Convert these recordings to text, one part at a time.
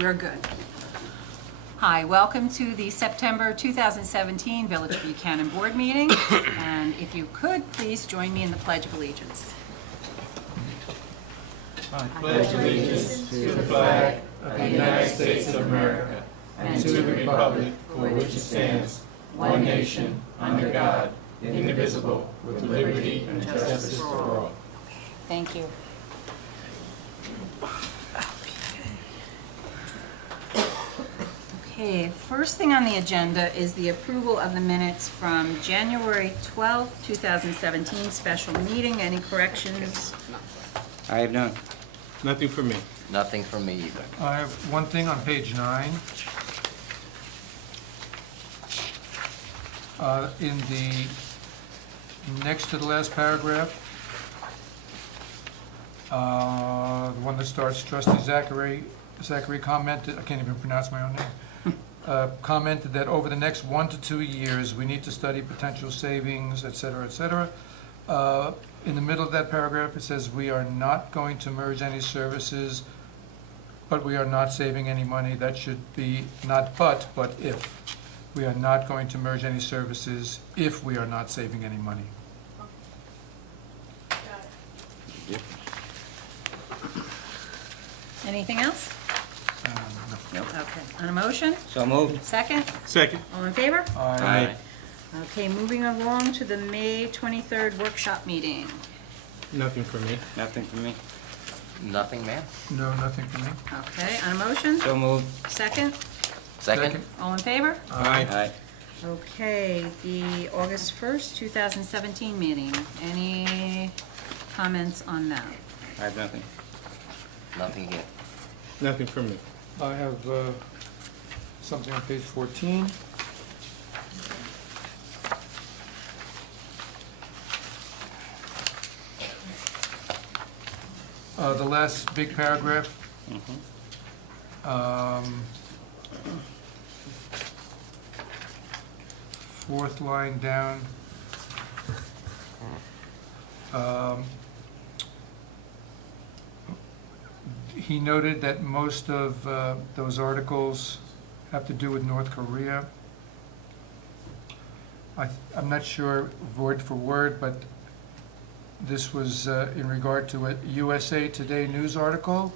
We're good. Hi, welcome to the September 2017 Village of Buchanan Board meeting. And if you could, please join me in the Pledge of Allegiance. I pledge allegiance to the flag of the United States of America and to the republic for which it stands, one nation, under God, indivisible, with liberty and justice for all. Thank you. Okay, first thing on the agenda is the approval of the minutes from January 12th, 2017 special meeting. Any corrections? I have none. Nothing for me. Nothing from me either. I have one thing on page 9. In the next to the last paragraph, the one that starts, Trustee Zachary commented, I can't even pronounce my own name, commented that over the next 1 to 2 years, we need to study potential savings, et cetera, et cetera. In the middle of that paragraph, it says, we are not going to merge any services, but we are not saving any money. That should be not but if. We are not going to merge any services if we are not saving any money. Anything else? No. Nope. Okay, on a motion? So moved. Second? Second. All in favor? Aye. Okay, moving along to the May 23rd workshop meeting. Nothing for me. Nothing from me. Nothing, ma'am. No, nothing for me. Okay, on a motion? So moved. Second? Second. All in favor? Aye. Aye. Okay, the August 1st, 2017 meeting. Any comments on that? I have nothing. Nothing here. Nothing for me. I have something on page 14. The last big paragraph. Fourth line down. He noted that most of those articles have to do with North Korea. I'm not sure word for word, but this was in regard to a USA Today news article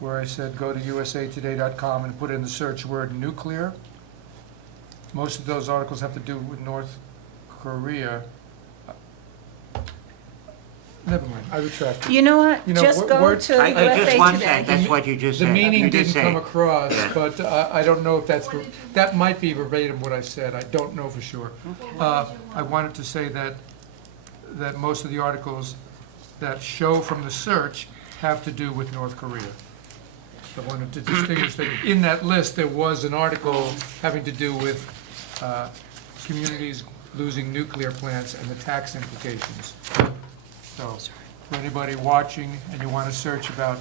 where I said go to usatoday.com and put in the search word nuclear. Most of those articles have to do with North Korea. Never mind, I retract it. You know what? You know, Just go word- to I USA just want Today. that. That's what you just The said. meaning You didn't just come said. across, Yeah. but I don't know if that's, that might be verbatim what I said, I don't know for sure. I wanted to say that most of the articles that show from the search have to do with North Korea. I wanted to distinguish that in that list, there was an article having to do with communities losing nuclear plants and the tax implications. So, for anybody watching and you want to search about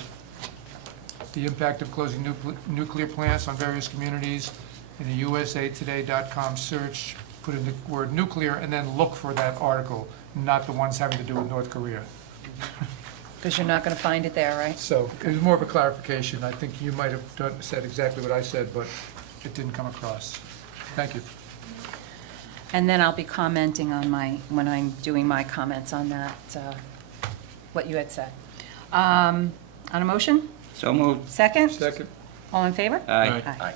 the impact of closing nuclear plants on various communities, in the usatoday.com search, put in the word nuclear, and then look for that article, not the ones having to do with North Korea. Because you're not going to find it there, right? So, it was more of a clarification. I think you might have said exactly what I said, but it didn't come across. Thank you. And then I'll be commenting on when I'm doing my comments on that, what you had said. On a motion? So moved. Second? Second. All in favor? Aye. Aye.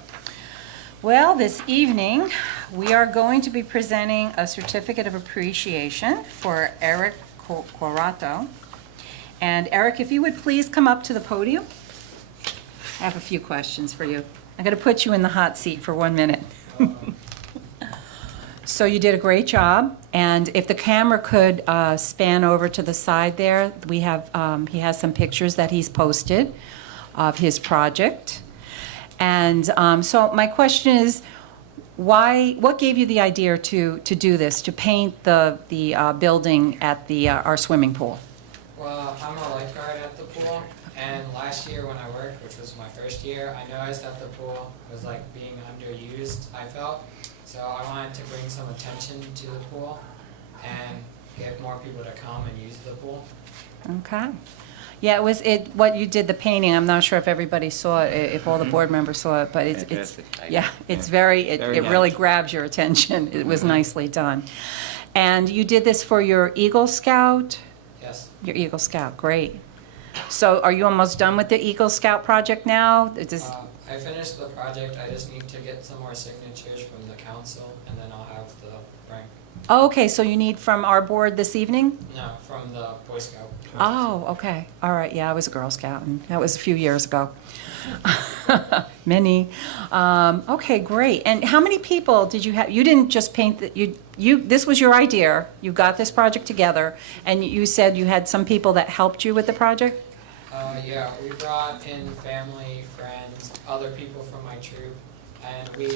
Well, this evening, we are going to be presenting a certificate of appreciation for Eric Corato. And Eric, if you would please come up to the podium. I have a few questions for you. I'm going to put you in the hot seat for 1 minute. So you did a great job, and if the camera could span over to the side there, we have, he has some pictures that he's posted of his project. And so my question is, what gave you the idea to do this, to paint the building at our swimming pool? Well, I'm a lifeguard at the pool, and last year when I worked, which was my first year, I noticed that the pool was like being underused, I felt. So I wanted to bring some attention to the pool and get more people to come and use the pool. Okay. Yeah, what you did, the painting, I'm not sure if everybody saw it, if all the board members saw it, but it's, Fantastic. yeah, it's Very it really nice. grabs your attention. It was nicely done. And you did this for your Eagle Scout? Yes. Your Eagle Scout, great. So are you almost done with the Eagle Scout project now? I finished the project, I just need to get some more signatures from the council, and then I'll have the rank. Oh, okay, so you need from our board this evening? No, from the Boy Scout. Oh, okay, all right, yeah, I was a Girl Scout, and that was a few years ago. Many. Okay, great. And how many people did you have? You didn't just paint, this was your idea, you got this project together, and you said you had some people that helped you with the project? Yeah, we brought in family, friends, other people from my troupe, and we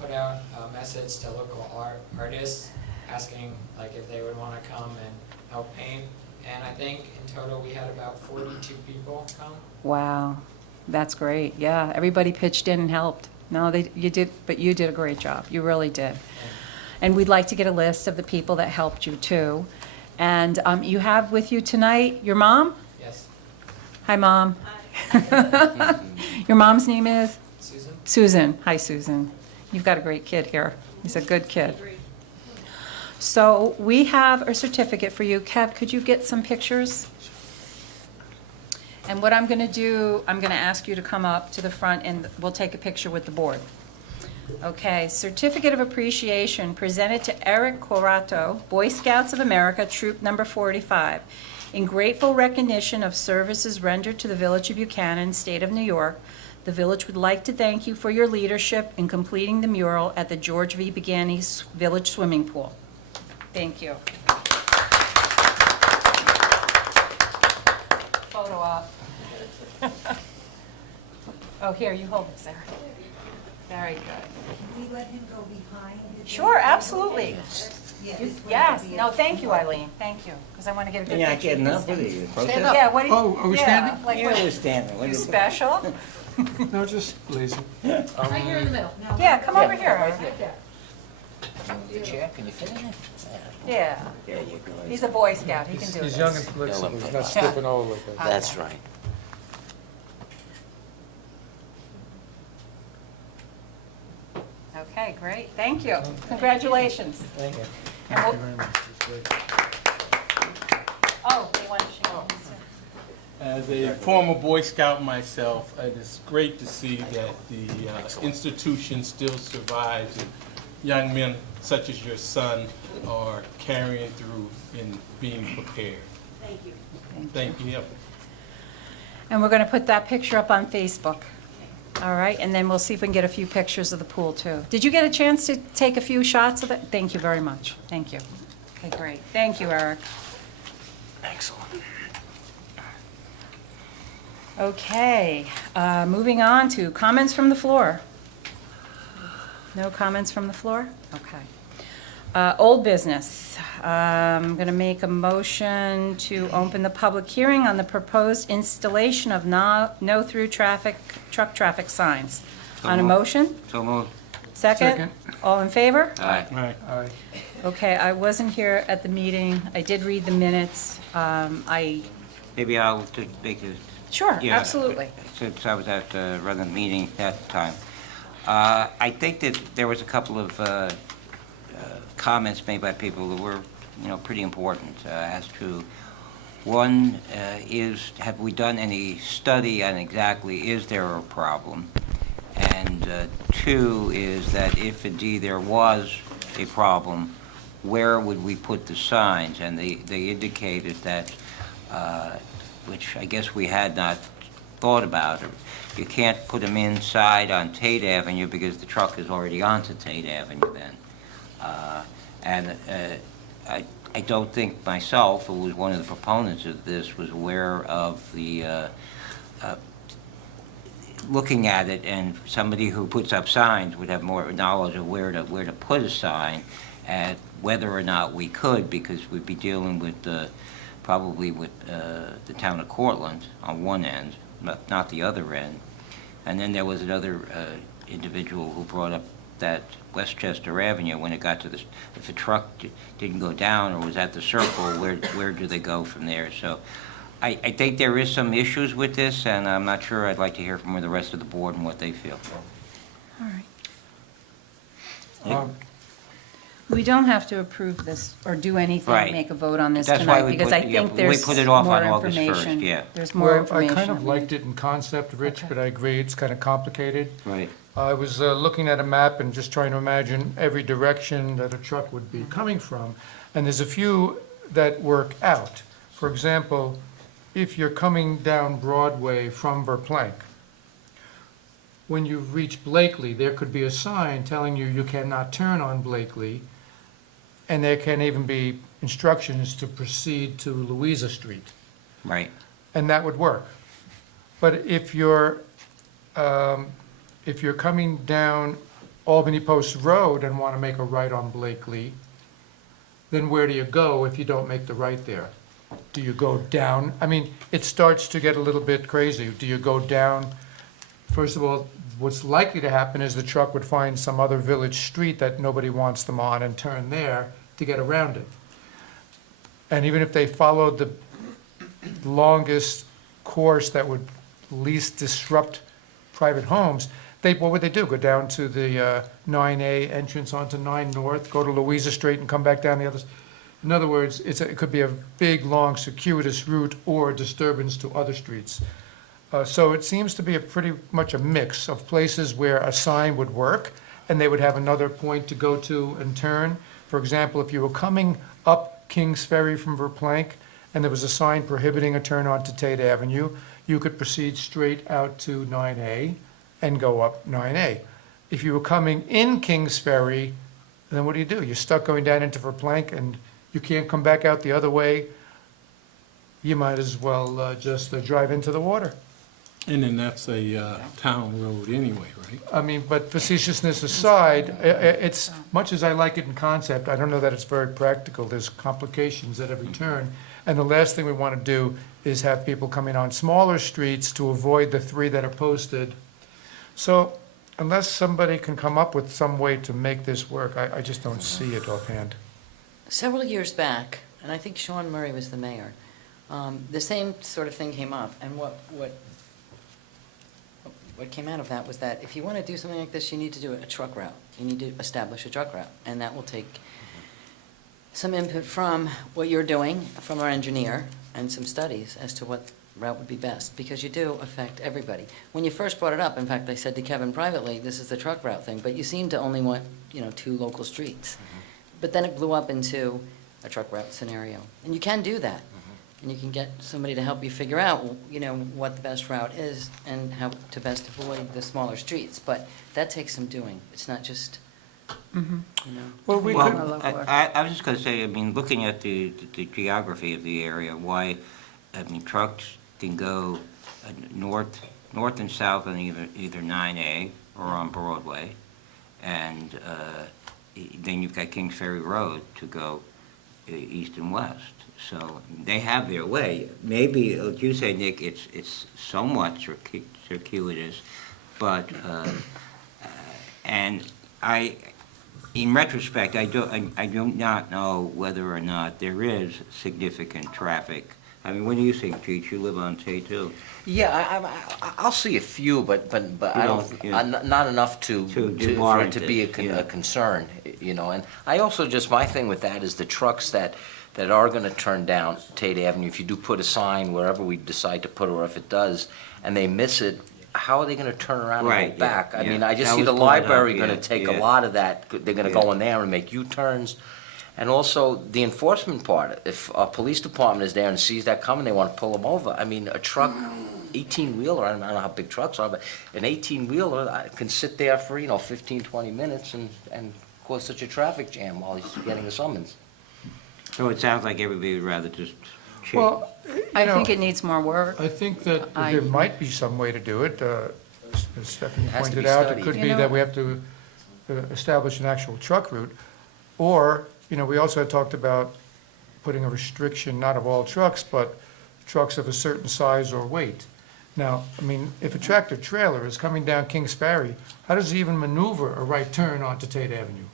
put out a message to local artists asking like if they would want to come and help paint. And I think in total we had about 42 people come. Wow, that's great. Yeah, everybody pitched in and helped. No, you did a great job. You really did. And we'd like to get a list of the people that helped you too. And you have with you tonight your mom? Yes. Hi, Mom. Your mom's name is? Susan? Susan. Hi, Susan. You've got a great kid here. He's a good kid. So we have a certificate for you. Kev, could you get some pictures? And what I'm going to do, I'm going to ask you to come up to the front and we'll take a picture with the board. Okay, Certificate of Appreciation presented to Eric Corato, Boy Scouts of America, Troop Number 45. In grateful recognition of services rendered to the Village of Buchanan, State of New York, the village would like to thank you for your leadership in completing the mural at the George V. Begani Village Swimming Pool. Thank you. Photo op. Oh, here, you hold this there. Very good. Can we let him go behind? Sure, absolutely. Yeah, You- this one Yes, would be no, a- thank you, Eileen, thank you, because I want to get a good You're picture. not getting of up, this. are you? Stand up. Yeah, what do you? Oh, are we yeah, standing? Like, Yeah, what- we're standing. What you do you- special? No, just lazy. Right here in the middle. Now, Yeah, come over here. Right there. The chair, can you fit in it? Yeah, There you go. he's a Boy Scout, he can do He's young and this. flexible, he's not stiff and old like that. That's right. Okay, great, thank you, congratulations. Thank you. And Thank we'll- you very much. That's great. Oh, they want to shake hands. As a former Boy Scout myself, it is great to see that the institution still survives and young men such as your son are carrying through and being prepared. Thank you. And we're going to put that picture up on Facebook. All right, and then we'll see if we can get a few pictures of the pool, too. Did you get a chance to take a few shots of it? Thank you very much. Thank you. Okay, great. Thank you, Eric. Excellent. Okay, moving on to comments from the floor. No comments from the floor? Okay. Old business. I'm going to make a motion to open the public hearing on the proposed installation of no-through truck traffic signs. So On a moved. motion? So moved. Second? Second. All in favor? Aye. Aye. Okay, I wasn't here at the meeting. I did read the minutes. Maybe I'll just make a... Sure, Yeah, absolutely. Since I was at the relevant meeting that time. I think that there was a couple of comments made by people that were, pretty important as to, one is, have we done any study on exactly is there a problem? And two is that if indeed there was a problem, where would we put the signs? And they indicated that, which I guess we had not thought about, you can't put them inside on Tate Avenue because the truck is already onto Tate Avenue then. I don't think myself, who was one of the proponents of this, was aware of the, looking at it, and somebody who puts up signs would have more knowledge of where to put a sign, and whether or not we could, because we'd be dealing with, probably with the town of Cortland on one end, not the other end. And then there was another individual who brought up that Westchester Avenue, when it got to this, if a truck didn't go down or was at the circle, where do they go from there? So I think there is some issues with this, and I'm not sure. I'd like to hear from the rest of the board and what they feel. All right. Um, We don't have to approve this or do anything, Right. make a vote on this That's why tonight, we because put- I yeah, think we there's put it off more on August 1st, information. yeah. There's more Well, information. I kind of that we liked need. it in concept, Rich, Okay. but I agree, it's kind of complicated. Right. I was looking at a map and just trying to imagine every direction that a truck would be coming from, and there's a few that work out. For example, if you're coming down Broadway from Verplank, when you reach Blakely, there could be a sign telling you you cannot turn on Blakely, and there can even be instructions to proceed to Louisa Street, Right. and that would work. But if you're coming down Albany Post Road and want to make a right on Blakely, then where do you go if you don't make the right there? Do you go down? I mean, it starts to get a little bit crazy. Do you go down? First of all, what's likely to happen is the truck would find some other village street that nobody wants them on and turn there to get around it. And even if they followed the longest course that would least disrupt private homes, what would they do? Go down to the 9A entrance onto 9 North, go to Louisa Street and come back down the others? In other words, it could be a big, long, circuitous route or disturbance to other streets. So it seems to be pretty much a mix of places where a sign would work and they would have another point to go to and turn. For example, if you were coming up Kings Ferry from Verplank and there was a sign prohibiting a turn onto Tate Avenue, you could proceed straight out to 9A and go up 9A. If you were coming in Kings Ferry, then what do? You're stuck going down into Verplank and you can't come back out the other way. You might as well just drive into the water. And then that's a town road anyway, right? I mean, but facetiousness aside, it's, much as I like it in concept, I don't know that it's very practical. There's complications at every turn. And the last thing we want to do is have people coming on smaller streets to avoid the 3 that are posted. So unless somebody can come up with some way to make this work, I just don't see it offhand. Several years back, and I think Sean Murray was the mayor, the same sort of thing came up, and what came out of that was that if you want to do something like this, you need to do a truck route. You need to establish a truck route, and that will take some input from what you're doing, from our engineer, and some studies as to what route would be best, because you do affect everybody. When you first brought it up, in fact, I said to Kevin privately, this is the truck route thing, but you seem to only want, 2 local streets. But then it blew up into a truck route scenario. And you can do that. And you can get somebody to help you figure out, what the best route is and how to best avoid the smaller streets. But that takes some doing. It's not just, Well, we Well, could, I was just going to say, looking at the geography of the area, trucks can go north and south on either 9A or on Broadway, and then you've got Kings Ferry Road to go east and west. So they have their way. Maybe, like you say, Nick, it's somewhat circuitous, but and in retrospect, I do not know whether or not there is significant traffic. What do you think, Cheech? You live on Tate too. Yeah, I'll see a few, but I don't, not enough for it to be a concern, And I also my thing with that is the trucks that are going to turn down Tate Avenue, if you do put a sign wherever we decide to put it, or if it does, and they miss it, how are they going to turn around and go back? I mean, I just That see was the pointed out, library going to take a lot of that. They're going to go in there and make U-turns. And also the enforcement part, if a police department is there and sees that coming, they want to pull them over. A truck, 18-wheeler, I don't know how big trucks are, but an 18-wheeler can sit there for, 15, 20 minutes and cause such a traffic jam while he's getting a summons. So it sounds like everybody would rather just check. well, I think it needs more work. I think that I- there might be some way to do it. As Stephanie It has to pointed be out, it studied. could You be know- that we have to establish an actual truck route. Or, we also had talked about putting a restriction, not of all trucks, but trucks of a certain size or weight. Now, if a tractor trailer is coming down Kings Ferry, how does it even maneuver a right turn onto Tate Avenue?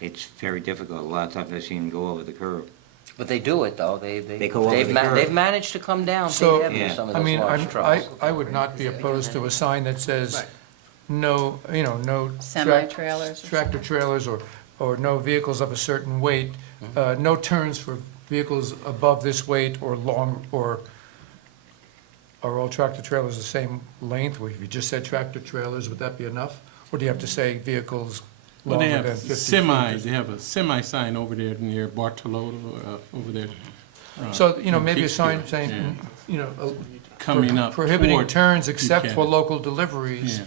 It's very difficult. A lot of times I've seen them go over the curb. But they do it, though. They go over the curb. They've managed to come down So, pretty heavy with Yeah. some of I those mean, large trucks. I would not be opposed to a sign that says, no, no. Semi-trailers or Tractor trailers or no vehicles of a certain weight, no turns for vehicles above this weight or long, or are all tractor trailers the same length? If you just said tractor trailers, would that be enough? Or do you have to say vehicles Well, they longer than have 50 semis, feet? they have a semi sign over there near Bartolo, over there. So, maybe a Peekskill, sign saying, Coming up prohibiting toward turns except for Buchanan. local deliveries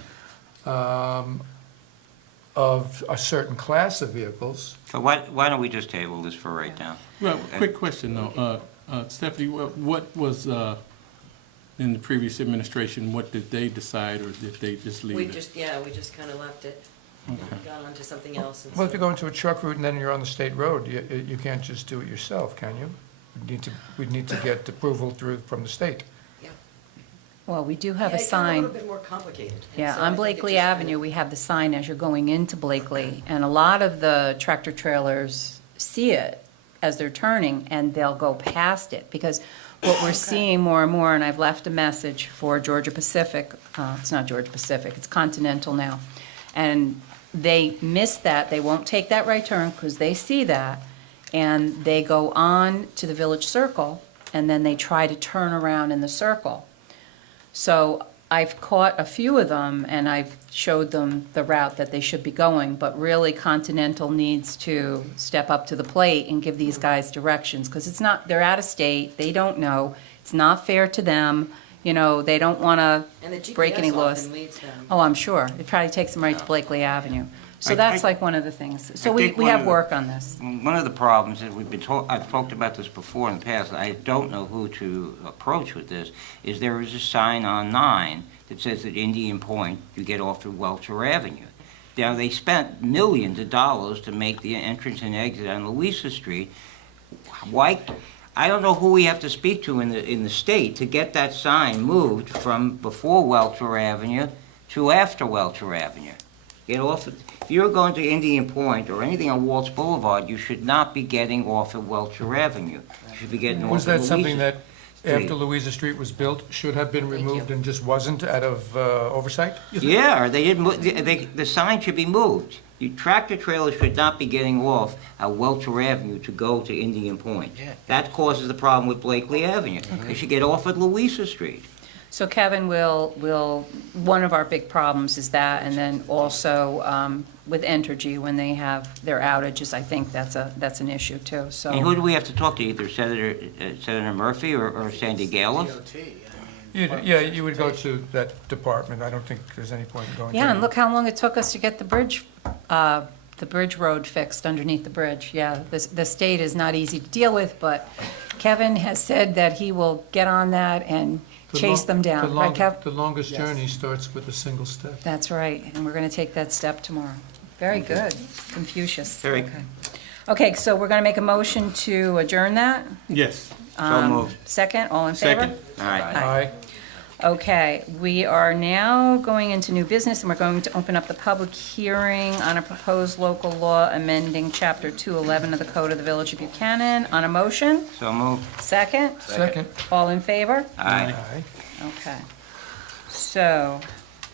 of a certain class of vehicles. So why don't we just table this for right now? Well, quick question though, Stephanie, what was, in the previous administration, what did they decide, or did they just leave We it? just kind of left it, got on to something else. Well, if you go into a truck route and then you're on the state road, you can't just do it yourself, can you? We'd need to get approval from the state. Well, we do have a Yeah, it got a sign. little bit more complicated. and Yeah, so I on think it Blakely just kind of- Avenue, we have the sign as you're going into Blakely, and a lot of the tractor trailers see it as they're turning, and they'll go past it, because what we're seeing more and more, and I've left a message for Georgia Pacific, it's not Georgia Pacific, it's Continental now, and they miss that, they won't take that right turn, because they see that, and they go on to the Village Circle, and then they try to turn around in the circle. So I've caught a few of them, and I've showed them the route that they should be going, but really Continental needs to step up to the plate and give these guys directions, because it's not, they're out of state, they don't know, it's not fair to them, they don't want And the to break any GPS laws. often leads them. Oh, I'm sure, it probably takes them right to Blakely Avenue. So I- that's I- like one of the things, so I we think one have of the- work on this. One of the problems that I've talked about this before in the past, and I don't know who to approach with this, is there is a sign on 9 that says at Indian Point, you get off at Welcher Avenue. Now, they spent millions of dollars to make the entrance and exit on Louisa Street. Why, I don't know who we have to speak to in the state to get that sign moved from before Welcher Avenue to after Welcher Avenue. Get off, if you're going to Indian Point or anything on Waltz Boulevard, you should not be getting off at Welcher Avenue. You should be getting off at Was Louisa. that something that, after Street. Louisa Street was built, should have been Thank you. removed and just wasn't out of oversight? you think? Yeah, or they didn't, the sign should be moved. Your tractor trailers should not be getting off at Welcher Avenue to go to Indian Point. Yeah. That causes the problem with Blakely Avenue. They should get off at Louisa Street. So Kevin will, one of our big problems is that, and then also with Entergy, when they have their outages, I think that's an issue too, so. And who do we have to talk to, either Senator Murphy or Sandy Galiff? Yeah, you would go to that department. I don't think there's any point in going to. Yeah, and look how long it took us to get the bridge road fixed underneath the bridge. Yeah, the state is not easy to deal with, but Kevin has said that he will get on that and chase them down. Right, Kev? The longest journey starts with a single step. That's right, and we're going to take that step tomorrow. Very good, Confucius. Very- Okay. Okay, so we're going to make a motion to adjourn that? Yes. So moved. Second, all in favor? Second? All right. Aye. Okay, we are now going into new business, and we're going to open up the public hearing on a proposed local law amending Chapter 211 of the Code of the Village of Buchanan. On a motion? So moved. Second? Second. All in favor? Aye. Aye. Okay. So,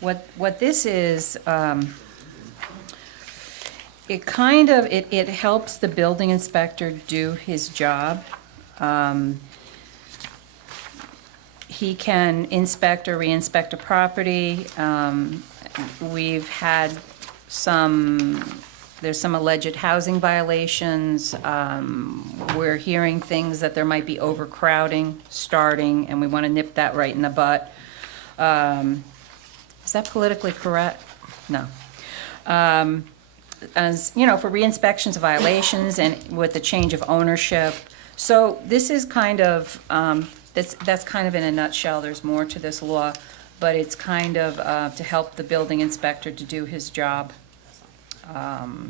what this is, it helps the building inspector do his job. He can inspect or re-inspect a property. We've had there's some alleged housing violations. We're hearing things that there might be overcrowding starting, and we want to nip that right in the butt. Is that politically correct? No. As, for re-inspections of violations and with the change of ownership. So this is kind of, that's kind of in a nutshell. There's more to this law, but it's kind of to help the building inspector to do his job.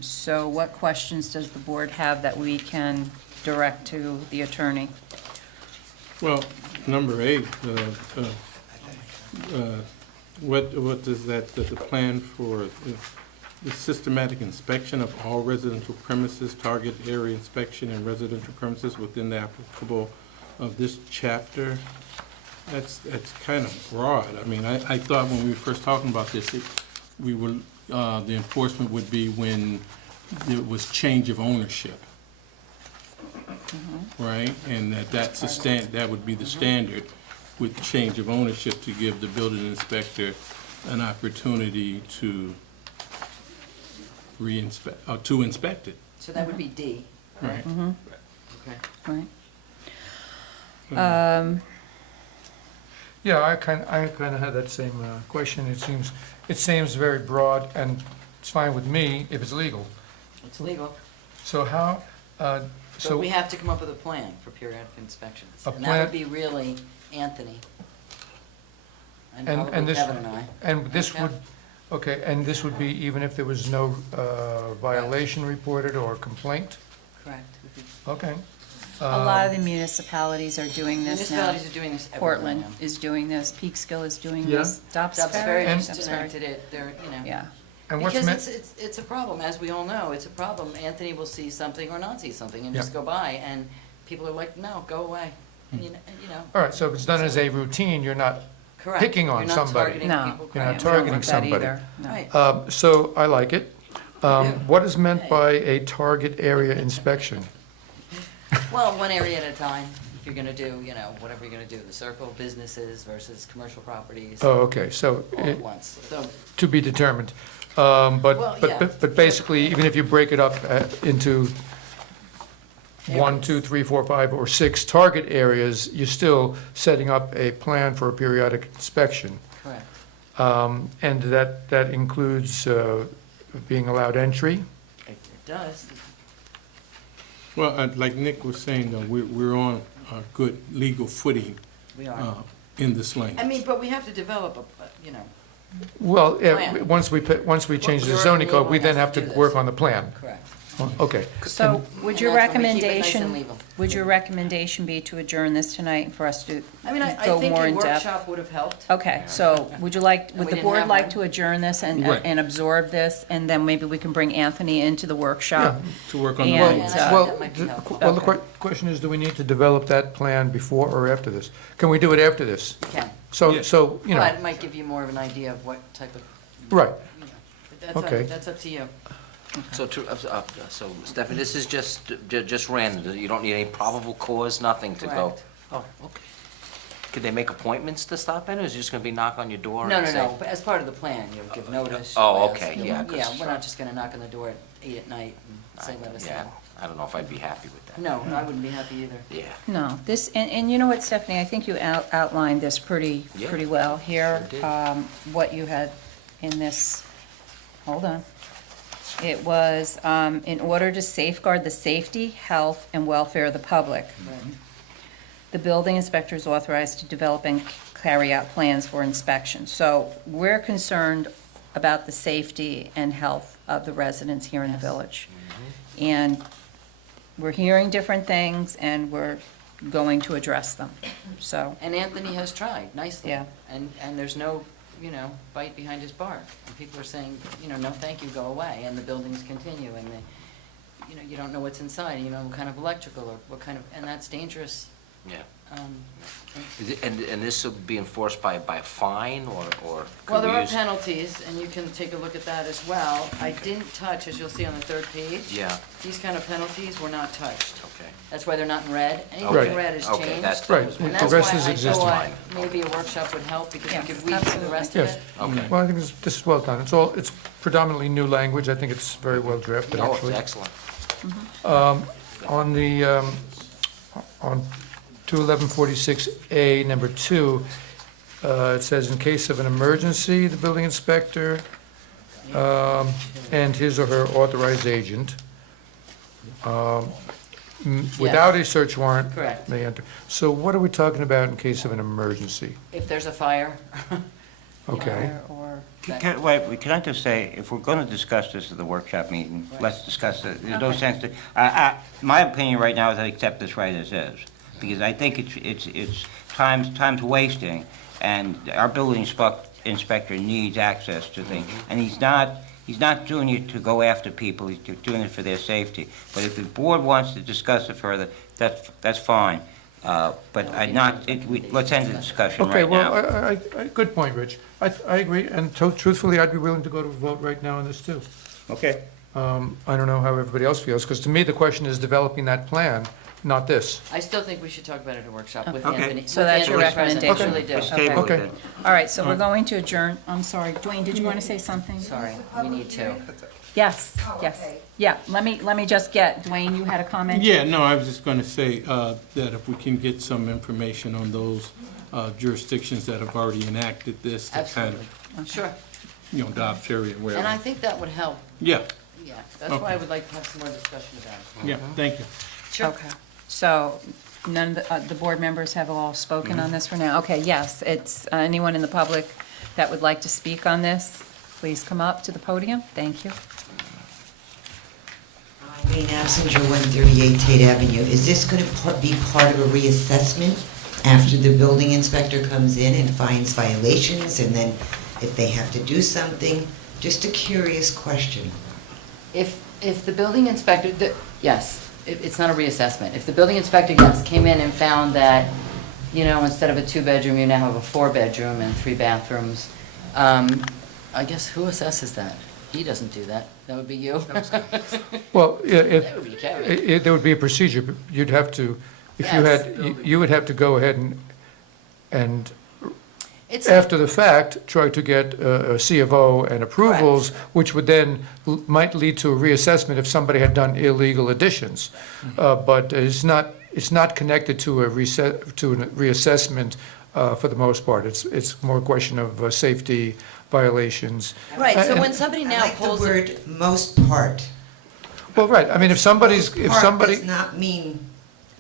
So what questions does the board have that we can direct to the attorney? Well, number 8, what is that, the plan for the systematic inspection of all residential premises, target area inspection and residential premises within the applicable of this chapter. That's kind of broad. I mean, I thought when we were first talking about this, the enforcement would be when there was change of ownership. Right? And that would be the standard with change of ownership, to give the building inspector an opportunity to to inspect it. So that would be D. Right. Okay. Right. Yeah, I kind of had that same question. It seems very broad, and it's fine with me if it's legal. It's legal. So how, So so, we have to come up with a plan for periodic inspections. A And that plan- would be really Anthony. And And- probably and this- Kevin and I. and this Okay. would, okay, and this would be even if there was no violation reported or complaint? Correct. Okay. A lot of the municipalities are doing this now. Municipalities are doing this everywhere Portland now. is doing this, Peekskill is doing Yeah. this, Dobbs Dobbs Ferry Ferry. just Dobbs Ferry. enacted it, they're, you know. Yeah. And what's Because meant, it's a problem, as we all know, it's a problem. Anthony will see something or not see something and Yeah. just go by, and people are like, no, go away. And you know, all right, so if it's done as a routine, you're not, correct. Picking on You're not somebody. targeting No. people, You're not correct. We don't targeting want that somebody. either, no. Right. so I like it. Yeah. What is meant by a target area inspection? Well, one area at a time, if you're gonna do, you know, whatever you're gonna do, the circle, businesses versus commercial properties, Oh, all okay, so at once. So, to be determined. Well, But yeah. but basically, even if you break it up into 1, Areas. 2, 3, 4, 5, or 6 target areas, you're still setting up a plan for a periodic inspection. correct. And that includes being allowed entry? It does. Well, like Nick was saying, though, we're on a good legal footing We are. in this language. I mean, but we have to develop a, you know, Well, yeah, Plan. once we change the You're zoning code, we enabling then us have to to do this. work on the plan. correct. Okay. So would your And that's when we keep it nice and recommendation, legal. would your recommendation be to adjourn this tonight and for us to I mean, I go think more a in depth? workshop would have helped. Okay, so would you like, And would we the didn't board have like one. to adjourn this and Right. and absorb this? And then maybe we can bring Anthony into the workshop? To work on the And, language. Yeah, I think Well, that might be helpful. well, the Okay. question is, do we need to develop that plan before or after this? Can we do it after this? You can. So, Yeah. so, you But know, it might give you more of an idea of what type of, right, you know, but that's Okay. that's up to you. So Stephanie, this is just random, you don't need any probable cause, nothing to go? Correct. Oh, okay. Could they make appointments to stop in, or is it just gonna be knock on your door No, and no, say? no, but as part of the plan, you'll give notice. Oh, you'll okay, ask- yeah, 'cause- Yeah, we're not just gonna knock on the door at 8 at night and say, let us Yeah, know. I don't know if I'd be happy with that. No, I wouldn't be happy either. Yeah. No, this, and you know what, Stephanie, I think you outlined this pretty Yeah, well here. sure did. What you had in this, hold on. It was, in order to safeguard the safety, health, and welfare of the public, the building inspector is authorized to develop and carry out plans for inspection. So we're concerned about the safety and health of the residents here in the Yes. village. And we're hearing different things, and we're going to address them, so, And Anthony has tried nicely. Yeah. And there's no, you know, bite behind his bark. And people are saying, you know, no, thank you, go away, and the buildings continue, and they, you know, you don't know what's inside, you know, what kind of electrical or what kind of, and that's dangerous. Yeah. um, Is it- And this will be enforced by a fine, or Well, could there we are use? penalties, and you can take a look at that as well. I didn't touch, as you'll see on the third page. Yeah, These kind of penalties were not touched. okay. That's why they're not in red. Anything Right. in red is Okay, changed. that's- right. was And my- The that's rest why is I existing. thought maybe a workshop would help, because we Yes, could weed through the rest of Yes. it. Okay. Well, I think this is well done. It's predominantly new language. I think it's very well drafted, No, it's actually. excellent. On the, on 21146A, number 2, it says, in case of an emergency, the building inspector and his or her authorized agent, without a search warrant, Correct. may enter. So what are we talking about in case of an emergency? If there's a fire. Okay. or, Wait, can I just say, if we're going to discuss this at the workshop meeting, Right. let's discuss it. There's no Okay. sense to, my opinion right now is I accept this right as is, because I think it's time's wasting, and our building inspector needs access to things, and he's not He's not doing it to go after people, he's doing it for their safety. But if the board wants to discuss it further, that's fine. But let's end the discussion Okay, right well, now. good point, Rich. I agree, and truthfully, I'd be willing to go to a vote right now on this, too. Okay. I don't know how everybody else feels, because to me, the question is developing that plan, not this. I still think we should talk about it at a workshop with Okay. Anthony. So with that's your Anthony present. recommendation? I really do. Let's table it Okay. then. All right, so we're going to adjourn. I'm sorry, Dwayne, did you want to say something? Sorry, we need to. Yes, Oh, yes. okay. Yeah, let me just get, Dwayne, you had a comment? Yeah, no, I was just going to say that if we can get some information on those jurisdictions that have already enacted this, to kind Absolutely. of, Sure. Dobbs area, where, And I think that would help. yeah, Yeah, that's why I would like to have some more discussion about it. yeah, thank you. Sure. Okay, so none of the board members have all spoken on this for now? Okay, yes, it's anyone in the public that would like to speak on this, please come up to the podium. Thank you. Jane Absinger, 138 Tate Avenue. Is this going to be part of a reassessment after the building inspector comes in and finds violations, and then if they have to do something? Just a curious question. If the building inspector, yes, it's not a reassessment. If the building inspector, yes, came in and found that, instead of a 2-bedroom, you now have a 4-bedroom and 3 bathrooms, I guess who assesses that? He doesn't do that. That would be you. Well, That would be Kevin. there would be a procedure, but you'd have to, if you Yes. had, you would have to go ahead and It's, after the fact, try to get a C of O and approvals, which would then, might lead to a reassessment if somebody had done illegal additions. But it's not connected to a reassessment for the most part. It's more a question of safety violations. right, so And- when somebody I now like the pulls. word "most part." Well, right, I mean, if Part somebody, does not mean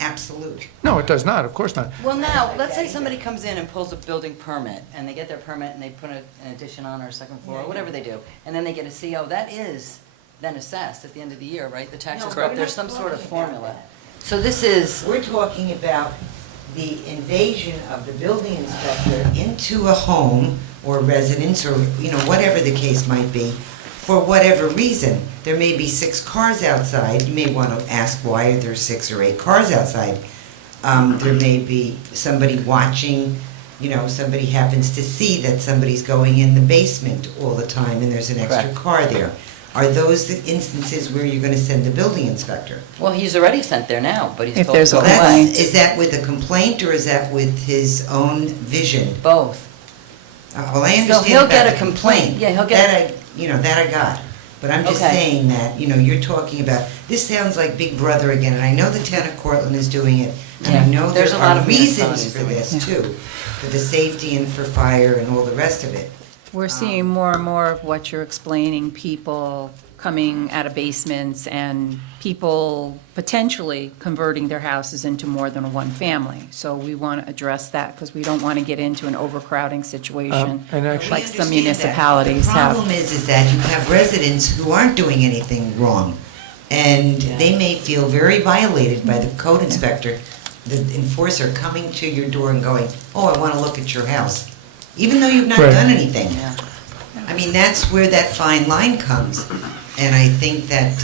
absolute. no, it does not, of course not. Well, now, let's say somebody comes in and pulls a building permit, and they get their permit, and they put an addition on or a second floor, or whatever they do, and then they get a CO, that is then assessed at the end of the year, right? The taxes go up, there's some sort of formula. So this is, We're talking about the invasion of the building inspector into a home or residence, or, whatever the case might be, for whatever reason. There may be 6 cars outside. You may want to ask why are there 6 or 8 cars outside. There may be somebody watching, somebody happens to see that somebody's going in the basement all the time and there's an extra Correct. car there. Are those the instances where you're going to send the building inspector? well, he's already sent there now, but he's If supposed there's to a go That's- away. complaint. Is that with a complaint or is that with his own vision? Both. Well, I So understand he'll about get a the complaint. Yeah, he'll get- That I got. But I'm just Okay. saying that, you're talking about, this sounds like Big Brother again, and I know the town of Cortland is doing it, and I Yeah, know there's there a lot are of reasons municipalities for doing this it. too, for the safety and for fire and all the rest of it. We're seeing more and more of what you're explaining, people coming out of basements and people potentially converting their houses into more than one family. So we want to address that because we don't want to get into an overcrowding situation And actually, like We some understand that. municipalities The have. problem is that you have residents who aren't doing anything wrong, and they may feel very violated by the code inspector, the enforcer coming to your door and going, "Oh, I want to look at your house," even though you've not Right. done anything. Yeah. I mean, that's where that fine line comes, and I think that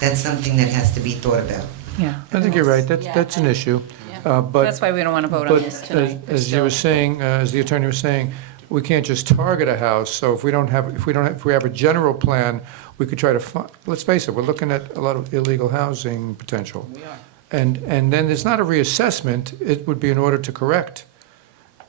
that's something that has to be thought about. Yeah. I think you're right, Yeah, that's an and- issue. Yeah. But That's why we don't want to vote on But this tonight. as you were saying, as the attorney was saying, we can't just target a house, so if we have a general plan, we could try to let's face it, we're looking at a lot of illegal housing potential. We are. And then there's not a reassessment, it would be in order to correct.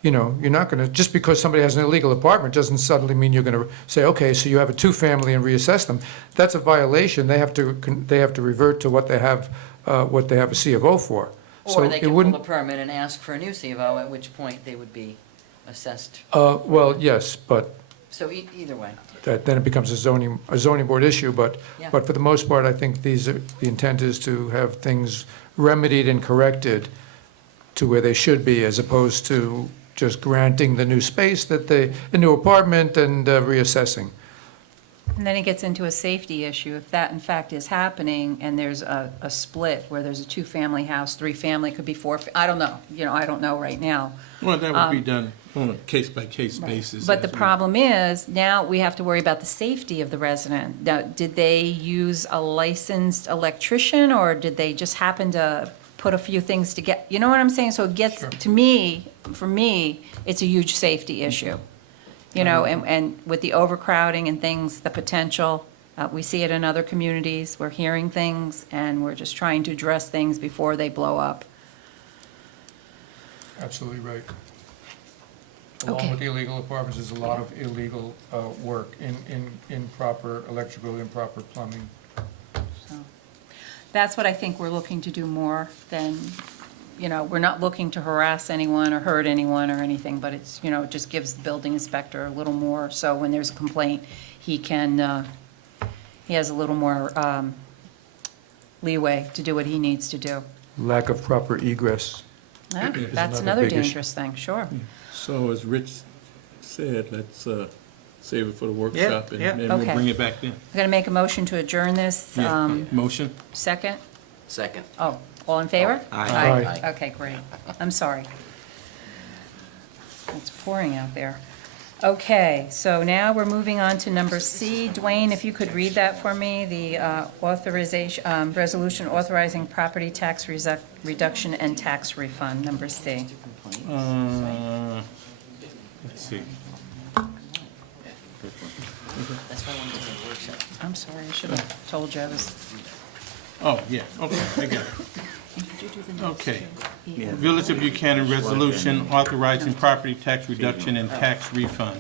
You're not gonna, just because somebody has an illegal apartment doesn't suddenly mean you're gonna say, okay, so you have a 2-family and reassess them. That's a violation, they have to revert to what they have a C of O for. So Or they it can pull wouldn't- a permit and ask for a new C of O, at which point they would be assessed. Well, yes, but So either way. then it becomes a zoning board issue, Yeah. but for the most part, I think the intent is to have things remedied and corrected to where they should be, as opposed to just granting the new space a new apartment and reassessing. And then it gets into a safety issue. If that in fact is happening and there's a split where there's a two-family house, three-family, could be four, I don't know. I don't know right now. Well, that would be done on a case-by-case basis. But the as we- problem is, now we have to worry about the safety of the resident. Now, did they use a licensed electrician, or did they just happen to put a few things together? You know what I'm saying? So it gets, Sure. to me, for me, it's a huge safety issue. And with the overcrowding and things, the potential, we see it in other communities. We're hearing things, and we're just trying to address things before they blow up. Absolutely right. Along Okay. with the illegal apartments, there's a lot of illegal work, improper electrical, improper plumbing. So that's what I think we're looking to do more than, we're not looking to harass anyone or hurt anyone or anything, but it's, it just gives the building inspector a little more, so when there's a complaint, he has a little more leeway to do what he needs to do. Lack of proper egress. Yeah, Is that's another another big issue. dangerous thing, sure. So as Rich said, let's save it for the workshop, and yeah. then we'll Okay. bring it back then. I'm going to make a motion to adjourn this. Yeah. Motion? Second? Second. Oh, all in favor? Aye. Aye. Okay, great. I'm sorry. It's pouring out there. Okay, so now we're moving on to number C. Dwayne, if you could read that for me, the authorization, resolution authorizing property tax reduction and tax refund, number C. Let's see. That's why I wanted to do a workshop. I'm sorry, I should have told you I was. Oh, yeah, okay, I got it. Okay. Village of Buchanan Resolution authorizing property tax reduction and tax refund.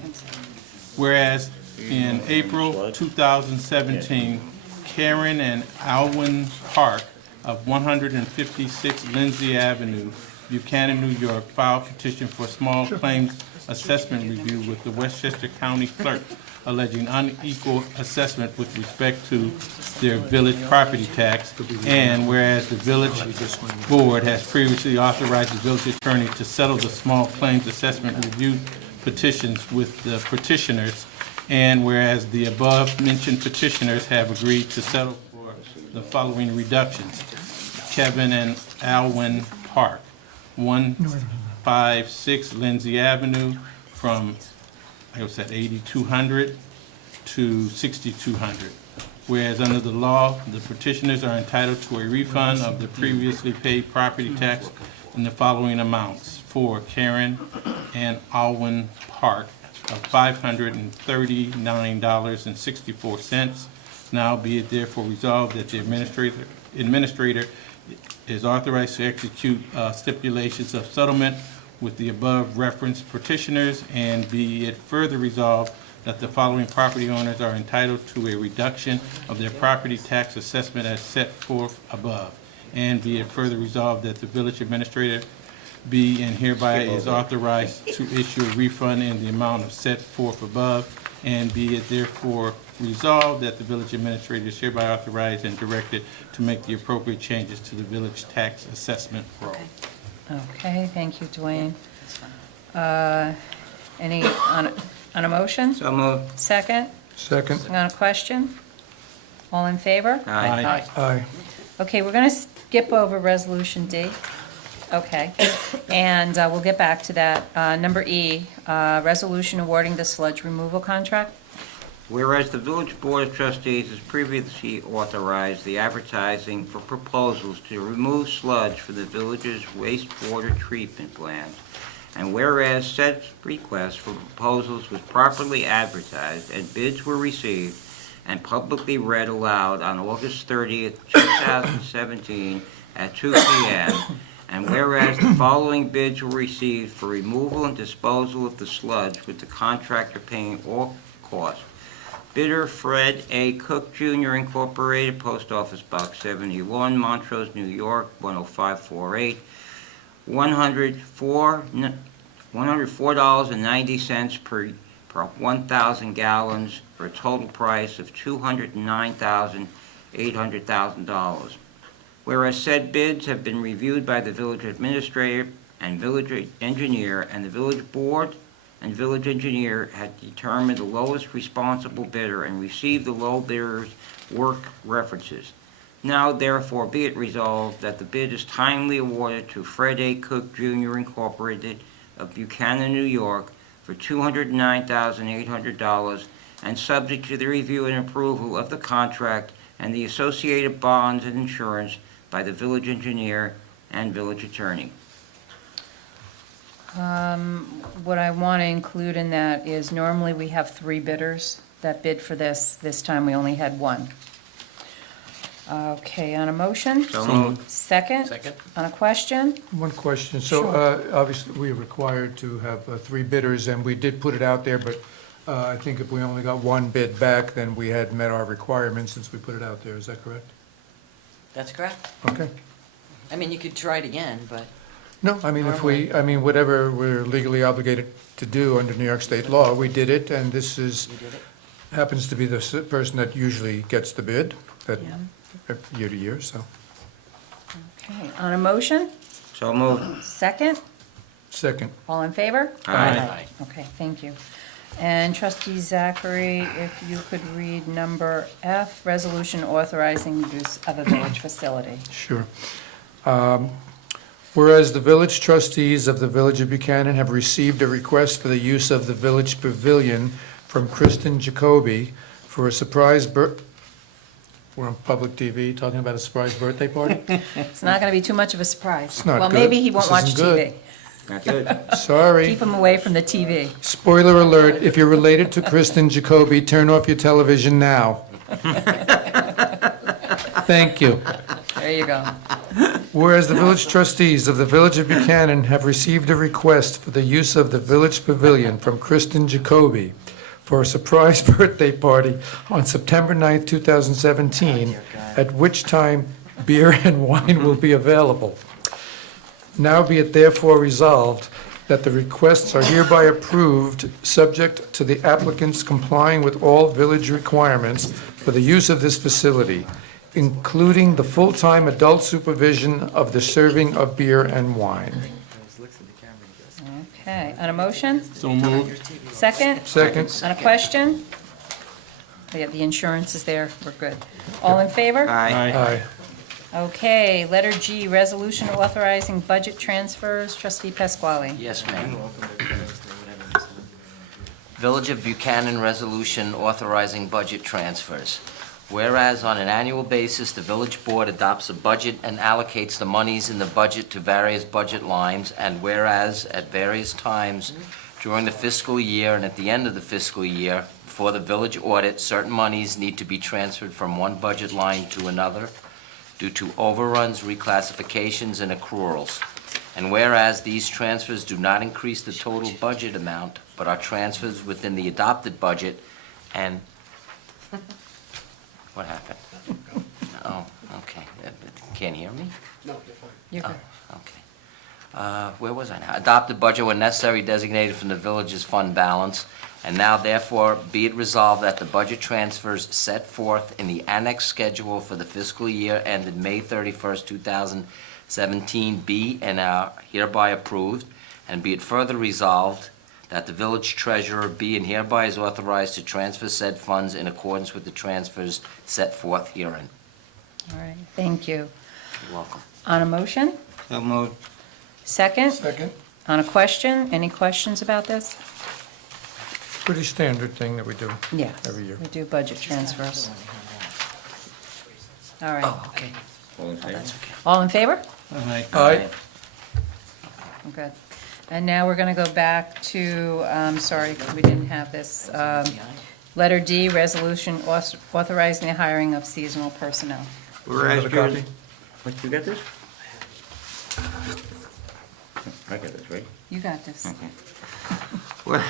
Whereas in April 2017, Karen and Alwyn Park of 156 Lindsay Avenue, Buchanan, New York, filed petition for small claims assessment review with the Westchester County Clerk alleging unequal assessment with respect to their village property tax. And whereas the village board has previously authorized the village attorney to settle the small claims assessment review petitions with the petitioners, and whereas the above-mentioned petitioners have agreed to settle for the following reductions. Kevin and Alwyn Park, 156 Lindsay Avenue, from, I was at 8,200 to 6,200. Whereas under the law, the petitioners are entitled to a refund of the previously paid property tax in the following amounts: for Karen and Alwyn Park of $539.64. Now be it therefore resolved that the administrator is authorized to execute stipulations of settlement with the above referenced petitioners, and be it further resolved that the following property owners are entitled to a reduction of their property tax assessment as set forth above, and be it further resolved that the village administrator be and hereby is authorized to issue a refund in the amount of set forth above, and be it therefore resolved that the village administrator is hereby authorized and directed to make the appropriate changes to the village tax assessment roll. Okay, thank you, Dwayne. That's fine. Any, on a motion? So moved. Second? Second. On a question? All in favor? Aye. Aye. Okay, we're going to skip over Resolution D. Okay, and we'll get back to that. Number E, resolution awarding the sludge removal contract. Whereas the Village Board of Trustees has previously authorized the advertising for proposals to remove sludge for the village's wastewater treatment plant, and whereas said request for proposals was properly advertised and bids were received and publicly read aloud on August 30th, 2017 at 2 p.m., and whereas the following bids were received for removal and disposal of the sludge, with the contractor paying all costs. Bidder Fred A. Cook Jr. Incorporated, Post Office Box 71, Montrose, New York, 10548, $104.90 per 1,000 gallons, for a total price of $209,800. Whereas said bids have been reviewed by the village administrator and village engineer, and the village board and village engineer had determined the lowest responsible bidder and received the low bidder's work references. Now therefore be it resolved that the bid is timely awarded to Fred A. Cook Jr. Incorporated of Buchanan, New York for $209,800 and subject to the review and approval of the contract and the associated bonds and insurance by the village engineer and village attorney. What I want to include in that is normally we have 3 bidders that bid for this. This time we only had 1. Okay, on a motion? So moved. Second? Second. On a question? One question. So, obviously, we are required to have 3 bidders, and we did put it out there, but I think if we only got 1 bid back, then we had met our requirements since we put it out there. Is that correct? That's correct. Okay. I mean, you could try it again, but No, I mean, whatever we're legally obligated to do under New York State law, we did it, and this is, you did it. happens to be the person that usually gets the bid, that Yeah. year to year, so. Okay, on a motion? So moved. Second? Second. All in favor? Aye. Okay, thank you. And trustee Zachary, if you could read number F, resolution authorizing use of a village facility. Sure. Whereas the village trustees of the Village of Buchanan have received a request for the use of the village pavilion from Kristen Jacoby for a surprise we're on public TV talking about a surprise birthday party? It's not going to be too much of a surprise. It's not Well, good. maybe he won't This watch isn't good. TV. That's good. Sorry. Keep him away from the TV. Spoiler alert, if you're related to Kristen Jacoby, turn off your television now. Thank you. There you go. Whereas the village trustees of the Village of Buchanan have received a request for the use of the village pavilion from Kristen Jacoby for a surprise birthday party on September 9th, 2017, at which time beer and wine will be available. Now be it therefore resolved that the requests are hereby approved, subject to the applicants complying with all village requirements for the use of this facility, including the full-time adult supervision of the serving of beer and wine. Okay, on a motion? So moved. Second? Second. On a question? Yeah, the insurance is there, we're good. All in favor? Aye. Aye. Okay, letter G, resolution authorizing budget transfers, trustee Pasquale. Yes, ma'am. Village of Buchanan Resolution authorizing budget transfers. Whereas on an annual basis, the village board adopts a budget and allocates the monies in the budget to various budget lines, and whereas at various times during the fiscal year and at the end of the fiscal year, for the village audit, certain monies need to be transferred from one budget line to another due to overruns, reclassifications, and accruals. And whereas these transfers do not increase the total budget amount, but are transfers within the adopted budget, and what happened? Oh, okay. Can't hear me? You're good. Okay. Where was I now? Adopted budget when necessary designated from the village's fund balance. And now therefore be it resolved that the budget transfers set forth in the annex schedule for the fiscal year ended May 31st, 2017 be and are hereby approved. And be it further resolved that the village treasurer be and hereby is authorized to transfer said funds in accordance with the transfers set forth herein. All right, thank you. You're welcome. On a motion? So moved. Second? Second. On a question? Any questions about this? Pretty standard thing that we do Yeah. every year. We do budget transfers. All right. Oh, okay. All in favor? That's okay. All in favor? Aye. Good. And now we're going to go back to, sorry, we didn't have this, letter D, resolution authorizing the hiring of seasonal personnel. Whereas Another during, copy? what, you got this? I got this, right? You got this. Okay. Where-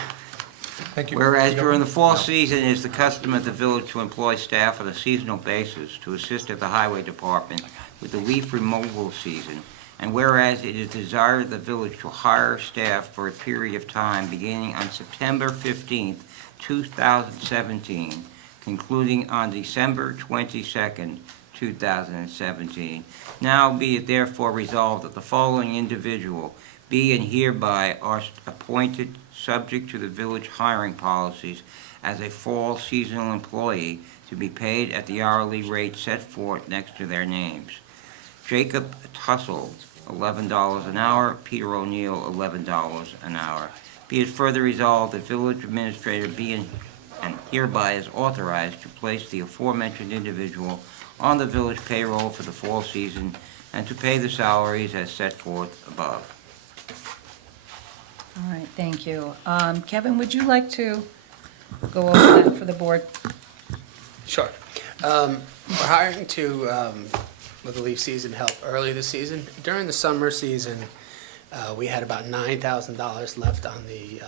Thank you. Whereas during the fall season, it is the custom of the village to employ staff on a seasonal basis to assist at the highway department with the leaf removal season. And whereas it is desired of the village to hire staff for a period of time beginning on September 15th, 2017, concluding on December 22nd, 2017. Now be it therefore resolved that the following individual be and hereby are appointed subject to the village hiring policies, as a fall seasonal employee to be paid at the hourly rate set forth next to their names. Jacob Tussle, $11 an hour. Peter O'Neill, $11 an hour. Be it further resolved that village administrator be and hereby is authorized to place the aforementioned individual on the village payroll for the fall season and to pay the salaries as set forth above. All right, thank you. Kevin, would you like to go over that for the board? Sure. We're hiring to, with the leaf season, help early this season. During the summer season, we had about $9,000 left on the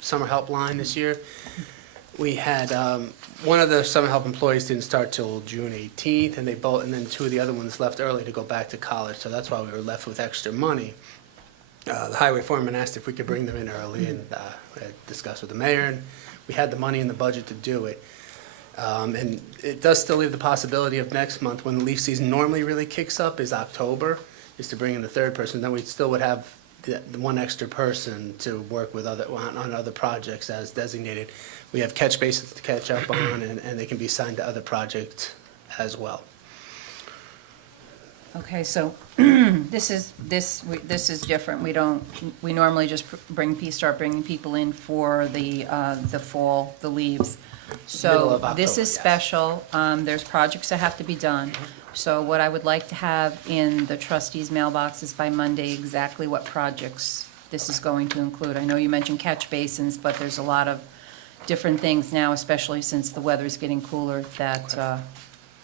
summer help line this year. We had, one of the summer help employees didn't start till June 18th, and then two of the other ones left early to go back to college, so that's why we were left with extra money. The highway foreman asked if we could bring them in early, and we had discussed with the mayor, and we had the money in the budget to do it. And it does still leave the possibility of next month, when the leaf season normally really kicks up, is October, is to bring in the third person. Then we still would have the one extra person to work with on other projects as designated. We have catch basins to catch up on, and they can be assigned to other projects as well. Okay, so this is different. We normally just start bringing people in for the fall, the leaves. Middle So of this October, is yes. special. There's projects that have to be done. So what I would like to have in the trustees' mailboxes by Monday, exactly what projects this is going to include. I know you mentioned catch basins, but there's a lot of different things now, especially since the weather's getting cooler, that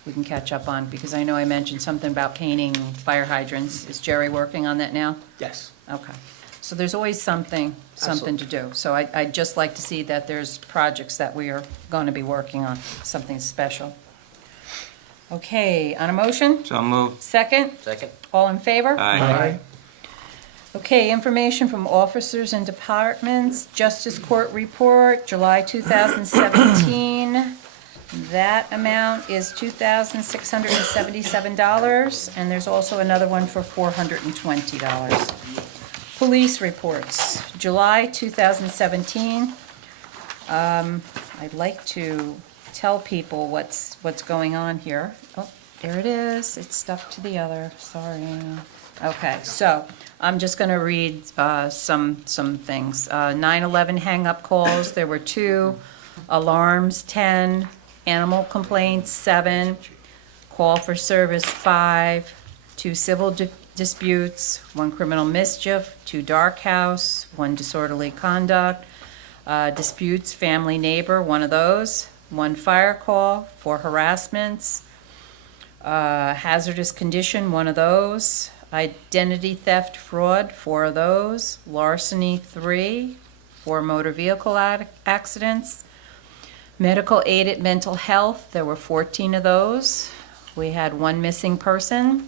we can catch up on. Because I know I mentioned something about painting fire hydrants. Is Jerry working on that now? Yes. Okay. So there's always something to do. So I'd just like to see that there's projects that we are going to be working on, something special. Okay, on a motion? So moved. Second? Second? All in favor? Aye. Okay, information from officers and departments. Justice Court Report, July 2017. That amount is $2,677, and there's also another one for $420. Police reports, July 2017. I'd like to tell people what's going on here. Oh, there it is. It's stuck to the other. Sorry. Okay, so I'm just going to read some things. 9/11 hang-up calls. There were 2. Alarms, 10. Animal complaints, 7. Call for service, 5. 2 civil disputes, 1 criminal mischief, 2 dark house, 1 disorderly conduct, disputes, family, neighbor, 1 of those, 1 fire call, 4 harassments, hazardous condition, 1 of those, identity theft, fraud, 4 of those, larceny, 3, 4 motor vehicle accidents, medical aid at mental health, there were 14 of those. We had 1 missing person,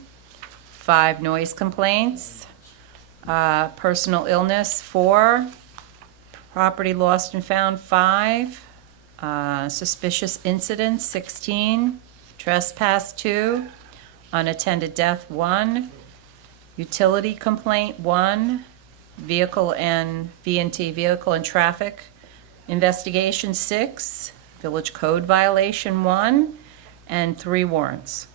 5 noise complaints, personal illness, 4, property lost and found, 5, suspicious incidents, 16, trespass, 2, unattended death, 1, utility complaint, 1, vehicle and V&T, vehicle and traffic investigation, 6, village code violation, 1, and 3 warrants.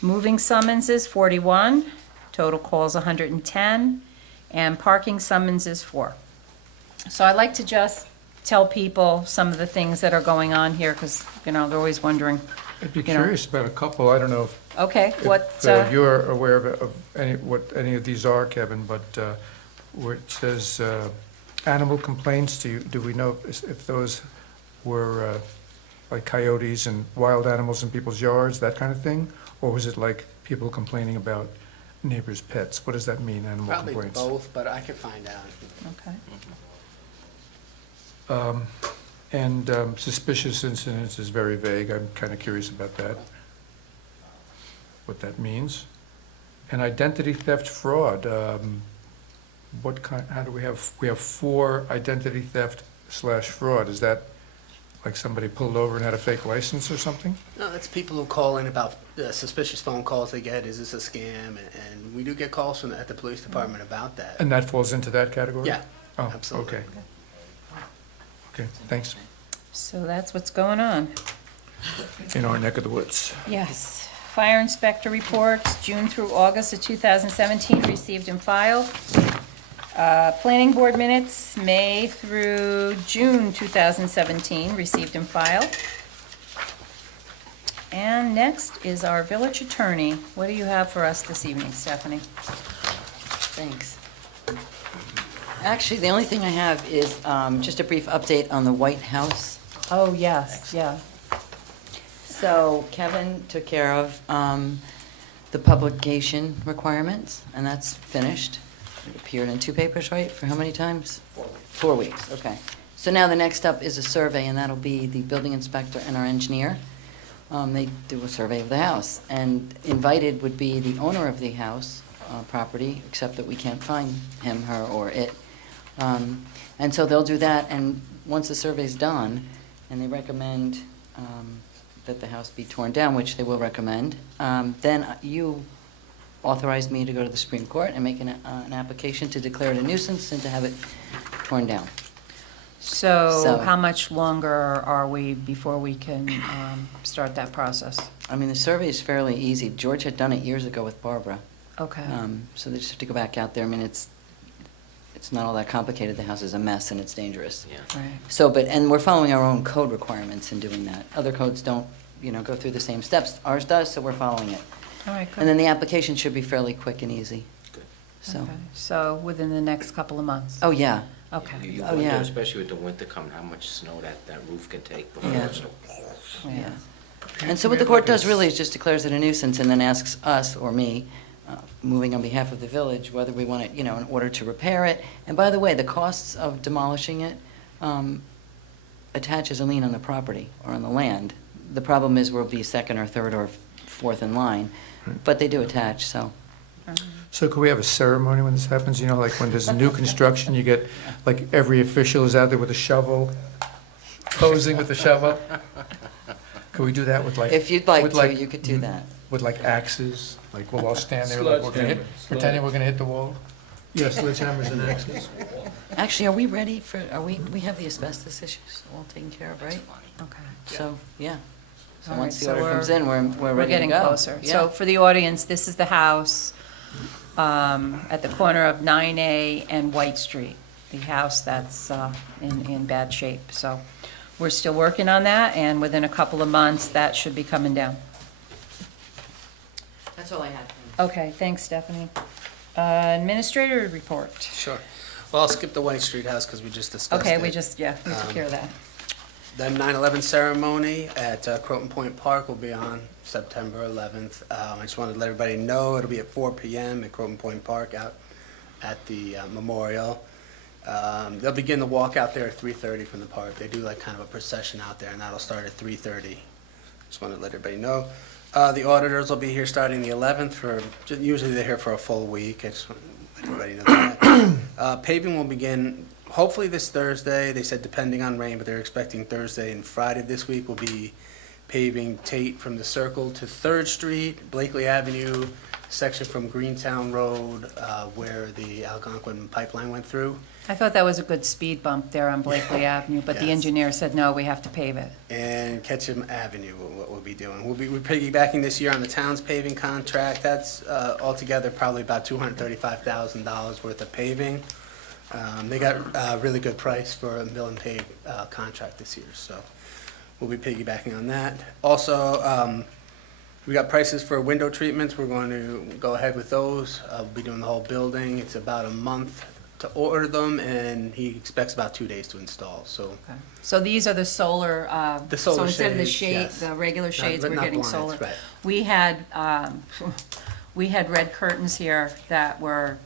Moving summonses, 41, total calls 110, and parking summonses, 4. So I'd like to just tell people some of the things that are going on here, because, they're always wondering. I'd be You know. curious about a couple. I don't know if Okay, what, you're aware of what any of these are, Kevin, but where it says animal complaints, do we know if those were like coyotes and wild animals in people's yards, that kind of thing? Or was it like people complaining about neighbors' pets? What does that mean, animal Probably complaints? both, but I could find out. okay. And suspicious incidents is very vague. I'm kind of curious about that, what that means. And identity theft fraud, what kind, how do we have 4 identity theft / fraud. Is that like somebody pulled over and had a fake license or something? No, that's people who call in about suspicious phone calls they get. Is this a scam? And we do get calls at the police department about that. And that falls into that category? Yeah. Oh, Absolutely. okay. Okay, thanks. So that's what's going on. In our neck of the woods. Yes. Fire inspector reports, June through August of 2017, received and filed. Planning board minutes, May through June 2017, received and filed. And next is our village attorney. What do you have for us this evening, Stephanie? Thanks. Actually, the only thing I have is just a brief update on the White House. Oh, yes, yeah. So Kevin took care of the publication requirements, and that's finished. It appeared in 2 papers, right? For how many times? 4 weeks, okay. So now the next up is a survey, and that'll be the building inspector and our engineer. They do a survey of the house, and invited would be the owner of the house property, except that we can't find him, her, or it. And so they'll do that, and once the survey's done, and they recommend that the house be torn down, which they will recommend, then you authorize me to go to the Supreme Court and make an application to declare it a nuisance and to have it torn down. So So- how much longer are we before we can start that process? I mean, the survey is fairly easy. George had done it years ago with Barbara. Okay. So they just have to go back out there. I mean, it's not all that complicated. The house is a mess and it's dangerous. Yeah. Right. So, and we're following our own code requirements in doing that. Other codes don't, go through the same steps. Ours does, so we're following it. All right, good. And then the application should be fairly quick and easy. Good. So, Okay. So within the next couple of months? oh, yeah. Okay. You Oh, wonder, yeah. especially with the winter coming, how much snow that roof can take before Yeah. it's. Yeah. And so what the court does really is just declares it a nuisance and then asks us, or me, moving on behalf of the village, whether we want it, in order to repair it. And by the way, the costs of demolishing it attaches a lien on the property or on the land. The problem is we'll be second or third or fourth in line, but they do attach, so. So could we have a ceremony when this happens? Like when there's a new construction, you get, like, every official is out there with a shovel, posing with a shovel? Could we do that with like? If you'd like with, to, you could do that. With like axes? Like we'll all stand there like we're gonna hit, pretending we're gonna hit the wall? Yeah, sledgehammers and axes. Actually, are we ready for, we have the asbestos issues all taken care of, right? Okay. So, yeah. So All once right, the order so comes in, we're We're ready to getting go. closer. Yeah. So for the audience, this is the house at the corner of 9A and White Street, the house that's in bad shape. So we're still working on that, and within a couple of months, that should be coming down. That's all I had. Okay, thanks, Stephanie. Administrator report. Sure. Well, I'll skip the White Street house because we just discussed it. Okay, we took care of that. The 9/11 ceremony at Croton Point Park will be on September 11th. I just wanted to let everybody know it'll be at 4 p.m. at Croton Point Park out at the memorial. They'll begin the walk out there at 3:30 from the park. They do like kind of a procession out there, and that'll start at 3:30. Just wanted to let everybody know. The auditors will be here starting the 11th usually they're here for a full week. I just want to let everybody know that. Paving will begin hopefully this Thursday. They said depending on rain, but they're expecting Thursday and Friday this week will be paving Tate from the Circle to 3rd Street, Blakely Avenue, section from Greentown Road, where the Algonquin pipeline went through. I thought that was a good speed bump there on Blakely Avenue, but the Yes. engineer said, no, we have to pave it. And Ketchum Avenue, what we'll be doing. We're piggybacking this year on the town's paving contract. That's altogether probably about $235,000 worth of paving. They got a really good price for a mill and pave contract this year, so we'll be piggybacking on that. Also, we got prices for window treatments. We're going to go ahead with those. We'll be doing the whole building. It's about a month to order them, and he expects about 2 days to install, so. Okay. So these are the solar, The solar so instead of the shades, shade, yes. the regular shades, we're not getting blinds, solar. right. We had red curtains here that were,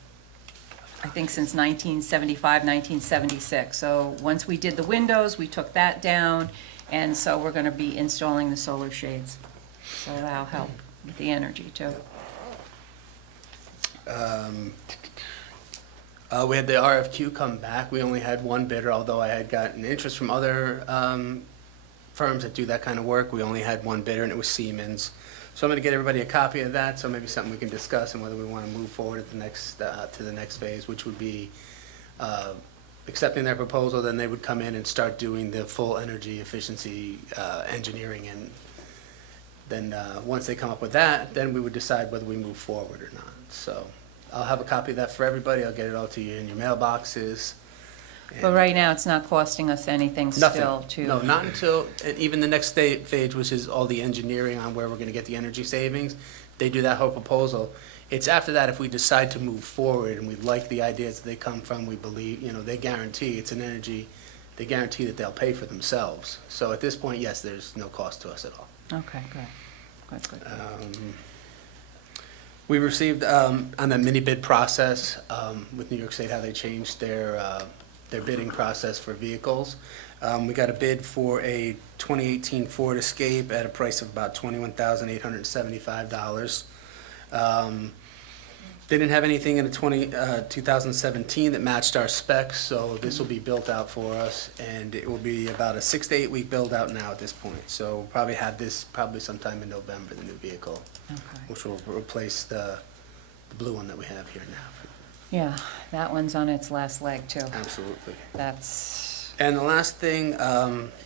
I think, since 1975, 1976. So once we did the windows, we took that down, and so we're gonna be installing the solar shades. So that'll help with the energy too. We had the RFQ come back. We only had one bidder, although I had gotten interest from other firms that do that kind of work. We only had one bidder, and it was Siemens. So I'm going to get everybody a copy of that, so maybe something we can discuss and whether we want to move forward at the next to the next phase, which would be accepting their proposal, then they would come in and start doing the full energy efficiency engineering. And then, once they come up with that, then we would decide whether we move forward or not. So I'll have a copy of that for everybody. I'll get it all to you in your mailboxes. But And right now, it's not costing us anything still nothing. to. No, not until, and even the next phase, which is all the engineering on where we're gonna get the energy savings, they do that whole proposal. It's after that, if we decide to move forward and we like the ideas that they come from, we believe, they guarantee it's an energy, they guarantee that they'll pay for themselves. So at this point, yes, there's no cost to us at all. Okay, good. Good. We received, on the mini bid process, with New York State, how they changed their bidding process for vehicles. We got a bid for a 2018 Ford Escape at a price of about $21,875. They didn't have anything in the 2017 that matched our specs, so this will be built out for us, and it will be about a 6 to 8 week build out now at this point. So we'll probably have this probably sometime in November, the new vehicle, Okay. which will replace the blue one that we have here now. Yeah, that one's on its last leg, too. Absolutely. That's, And the last thing,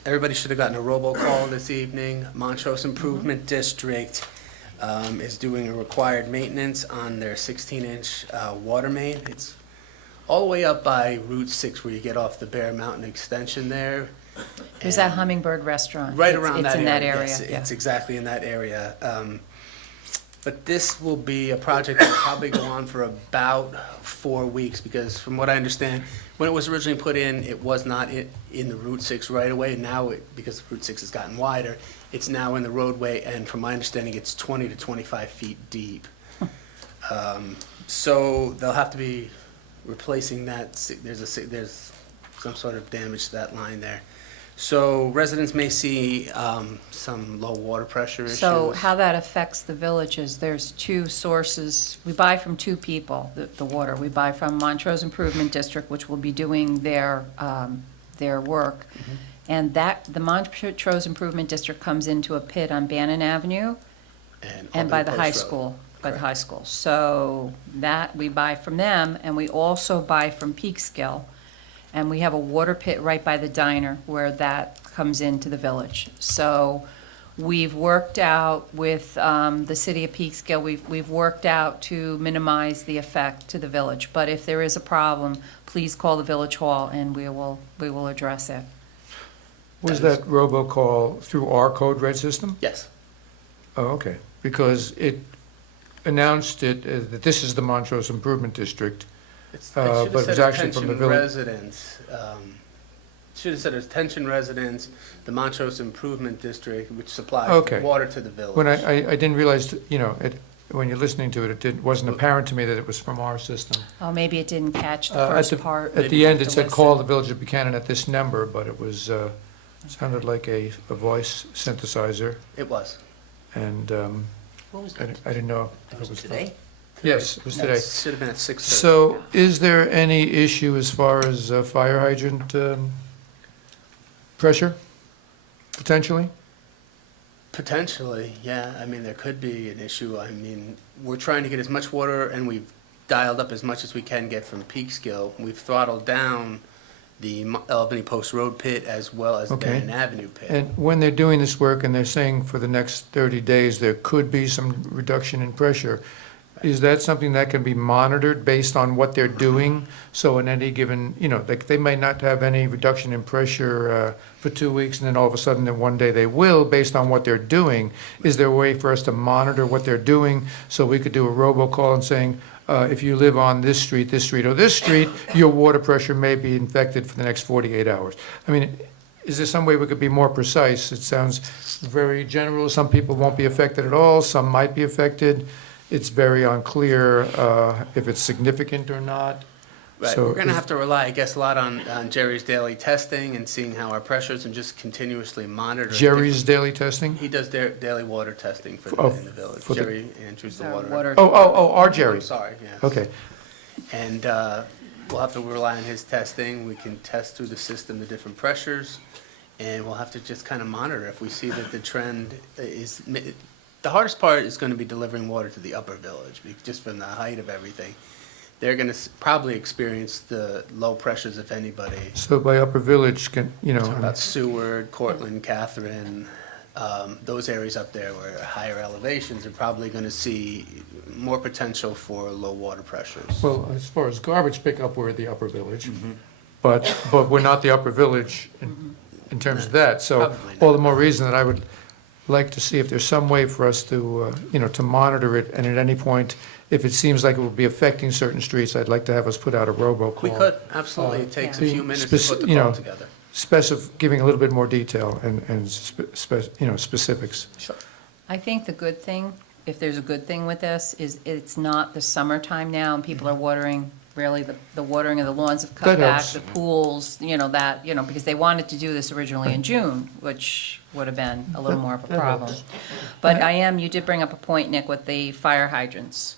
everybody should have gotten a robocall this evening. Montrose Improvement District is doing a required maintenance on their 16-inch water main. It's all the way up by Route 6 where you get off the Bear Mountain Extension there. there's that Hummingbird restaurant. Right It's- around it's that in area. that area, Yes, yeah. it's exactly in that area. But this will be a project that will probably go on for about 4 weeks, because from what I understand, when it was originally put in, it was not in the Route 6 right away. Now, because Route 6 has gotten wider, it's now in the roadway, and from my understanding, it's 20 to 25 feet deep. So they'll have to be replacing that. There's some sort of damage to that line there. So residents may see some low water pressure issues. So how that affects the village is there's two sources. We buy from two people, the water. We buy from Montrose Improvement District, which will be doing their work. And the Montrose Improvement District comes into a pit on Bannon Avenue and by the high school, So that, we buy from them, and we also buy from Peekskill. And we have a water pit right by the diner where that comes into the village. So we've worked out with the city of Peekskill, we've worked out to minimize the effect to the village. But if there is a problem, please call the village hall and we will address it. Was that robocall through our code red system? Yes. Oh, okay, because it announced that this is the Montrose Improvement District. It should but have it was said actually from the attention village. residents. Should have said attention residents, the Montrose Improvement District, which supplies Okay. water to the village. When I didn't realize, when you're listening to it, wasn't apparent to me that it was from our system. Oh, maybe it didn't catch the At first part. At Maybe the you end, have it to said, listen. call the Village of Buchanan at this number, but it was, sounded like a voice synthesizer, It was. and What was I that? I didn't know if it Was was. it today? Yes, it was today. Should have been at 6:30. So is there any issue as far as fire hydrant pressure, potentially? Potentially, yeah. I mean, there could be an issue. I mean, we're trying to get as much water, and we've dialed up as much as we can get from Peekskill. We've throttled down the Albany Post Road pit as well as the Okay. Bannon Avenue pit. And when they're doing this work and they're saying for the next 30 days, there could be some reduction in pressure, is that something that can be monitored based on what they're doing? So in any given, like they might not have any reduction in pressure for 2 weeks, and then all of a sudden, then one day they will, based on what they're doing. Is there a way for us to monitor what they're doing, so we could do a robocall and saying, if you live on this street, or this street, your water pressure may be infected for the next 48 hours? I mean, is there some way we could be more precise? It sounds very general. Some people won't be affected at all, some might be affected. It's very unclear if it's significant or not. Right, So we're gonna is- have to rely, I guess, a lot on Jerry's daily testing and seeing how our pressures and just continuously monitor. Jerry's daily testing? He does their daily water testing for Oh, in the village. for the- Jerry Andrews, the Our water. Our I'm Jerry. sorry, yes. Okay. And we'll have to rely on his testing. We can test through the system the different pressures, and we'll have to just kind of monitor if we see that the trend is. The hardest part is going to be delivering water to the upper village, just from the height of everything. they're going to probably experience the low pressures, if anybody. So by Upper Village, can, you know, Talk about Seward, Cortland, Catherine, those areas up there where higher elevations are probably going to see more potential for low water pressures. well, as far as garbage pickup, we're the Upper Village. But we're not the Upper Village in terms of that. So Probably not. all the more reason that I would like to see if there's some way for us to, you know, to monitor it. And at any point, if it seems like it will be affecting certain streets, I'd like to have us put out a robocall. We could, absolutely. It takes a Being few minutes to put the you know, call together. Giving a little bit more detail and you know, specifics. Sure. I think the good thing, if there's a good thing with this, is it's not the summertime now, and people are watering, really, the watering of the lawns have cut That back, helps. the pools, you know, that, you know, because they wanted to do this originally in June, which would have been a little more of a That problem. helps. But you did bring up a point, Nick, with the fire hydrants.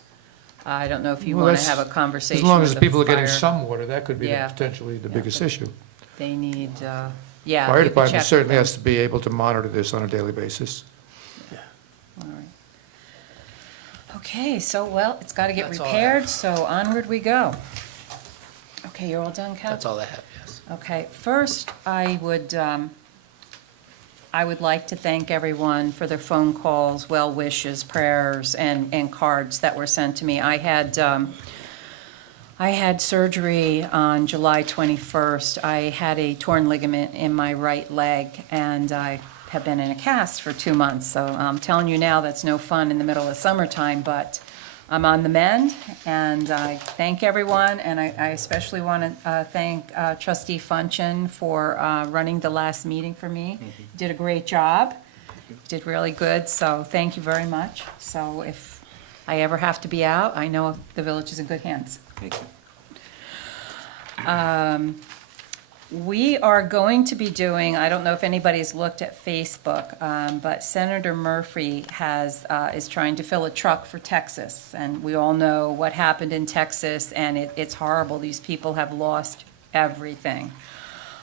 I don't know if you Well, want to that's- have a conversation As long with as the people are getting fire- some water, that could be Yeah. potentially the Yeah. biggest issue. They need, Fire you could department check certainly with has to be able to monitor this on a daily basis. them. All right. Okay, so, well, it's got to get That's all I repaired, so onward we go. Okay, you're all done, Kat? That's all I have, yes. Okay, first, I would like to thank everyone for their phone calls, well wishes, prayers, and cards that were sent to me. I had surgery on July 21st. I had a torn ligament in my right leg, and I have been in a cast for 2 months. So I'm telling you now, that's no fun in the middle of summertime, but I'm on the mend, and I thank everyone, and I especially want to thank Trustee Funchin for running the last meeting for me. Did a great job, did really good, so thank you very much. So if I ever have to be out, I know the village is in good hands. Thank you. We are going to be doing, I don't know if anybody's looked at Facebook, but Senator Murphy is trying to fill a truck for Texas. And we all know what happened in Texas, and it's horrible. These people have lost everything.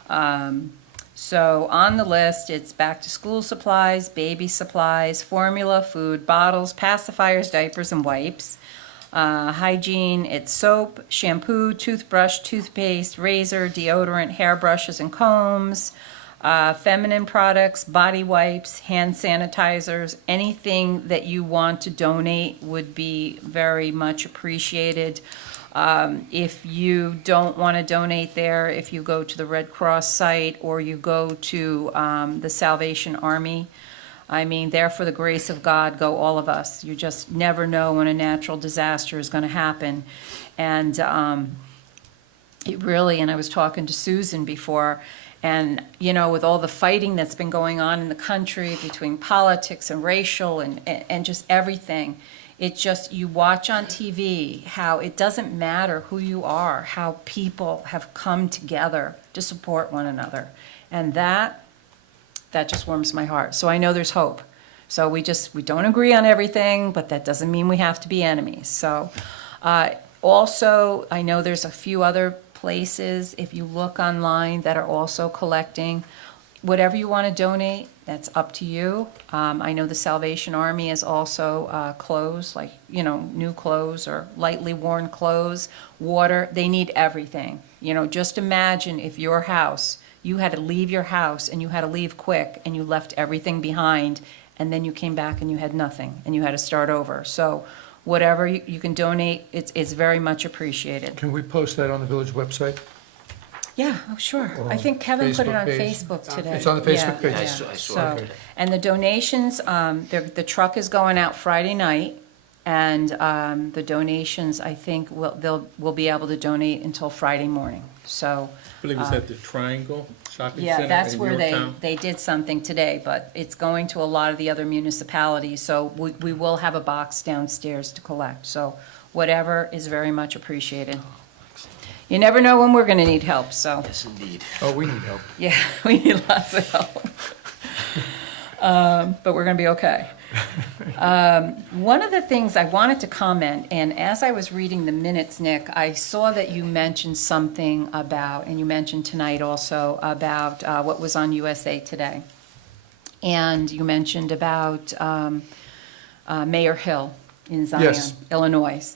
So on the list, it's back-to-school supplies, baby supplies, formula, food, bottles, pacifiers, diapers, and wipes. Hygiene, it's soap, shampoo, toothbrush, toothpaste, razor, deodorant, hairbrushes and combs, feminine products, body wipes, hand sanitizers, anything that you want to donate would be very much appreciated. If you don't want to donate there, if you go to the Red Cross site or you go to the Salvation Army, I mean, there for the grace of God go all of us. You just never know when a natural disaster is going to happen. And it really, and I was talking to Susan before, and, you know, with all the fighting that's been going on in the country between politics and racial and just everything, it just, you watch on TV how it doesn't matter who you are, how people have come together to support one another. And that just warms my heart. So I know there's hope. So we don't agree on everything, but that doesn't mean we have to be enemies. So also, I know there's a few other places, if you look online, that are also collecting. Whatever you want to donate, that's up to you. I know the Salvation Army is also clothes, like, you know, new clothes or lightly worn clothes, water. They need everything. You know, just imagine if your house, you had to leave your house and you had to leave quick and you left everything behind and then you came back and you had nothing and you had to start over. So whatever you can donate, it's very much appreciated. Can we post that on the village website? Yeah, oh, sure. Or I think Kevin put it Facebook on page? Facebook today. It's on the Facebook Yeah, page? I yeah. saw it So, today. and the donations, the truck is going out Friday night, and the donations, I think, we'll be able to donate until Friday morning, so. I believe it's at the Triangle Shopping Center Yeah, that's in where Yorktown. they did something today, but it's going to a lot of the other municipalities, so we will have a box downstairs to collect, so whatever is very much appreciated. You never know when we're gonna need help, so, Yes, indeed. Oh, we need help. yeah, we need lots of help. But we're gonna be okay. One of the things I wanted to comment, and as I was reading the minutes, Nick, I saw that you mentioned something about, and you mentioned tonight also, about what was on USA Today. And you mentioned about Mayor Hill in Zion, Yes. Illinois.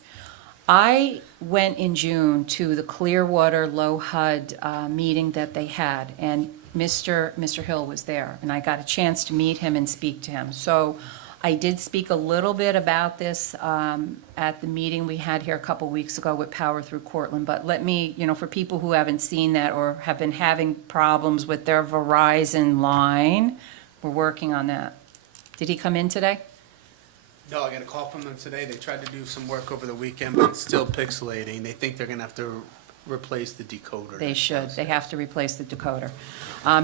I went in June to the Clearwater Low HUD meeting that they had, and Mr. Hill was there, and I got a chance to meet him and speak to him. So I did speak a little bit about this at the meeting we had here a couple weeks ago with Power Through Cortland, but let me, for people who haven't seen that or have been having problems with their Verizon line, we're working on that. Did he come in today? No, I got a call from them today. They tried to do some work over the weekend, but it's still pixelating. They think they're gonna have to replace the decoder. They should. They have to replace the decoder,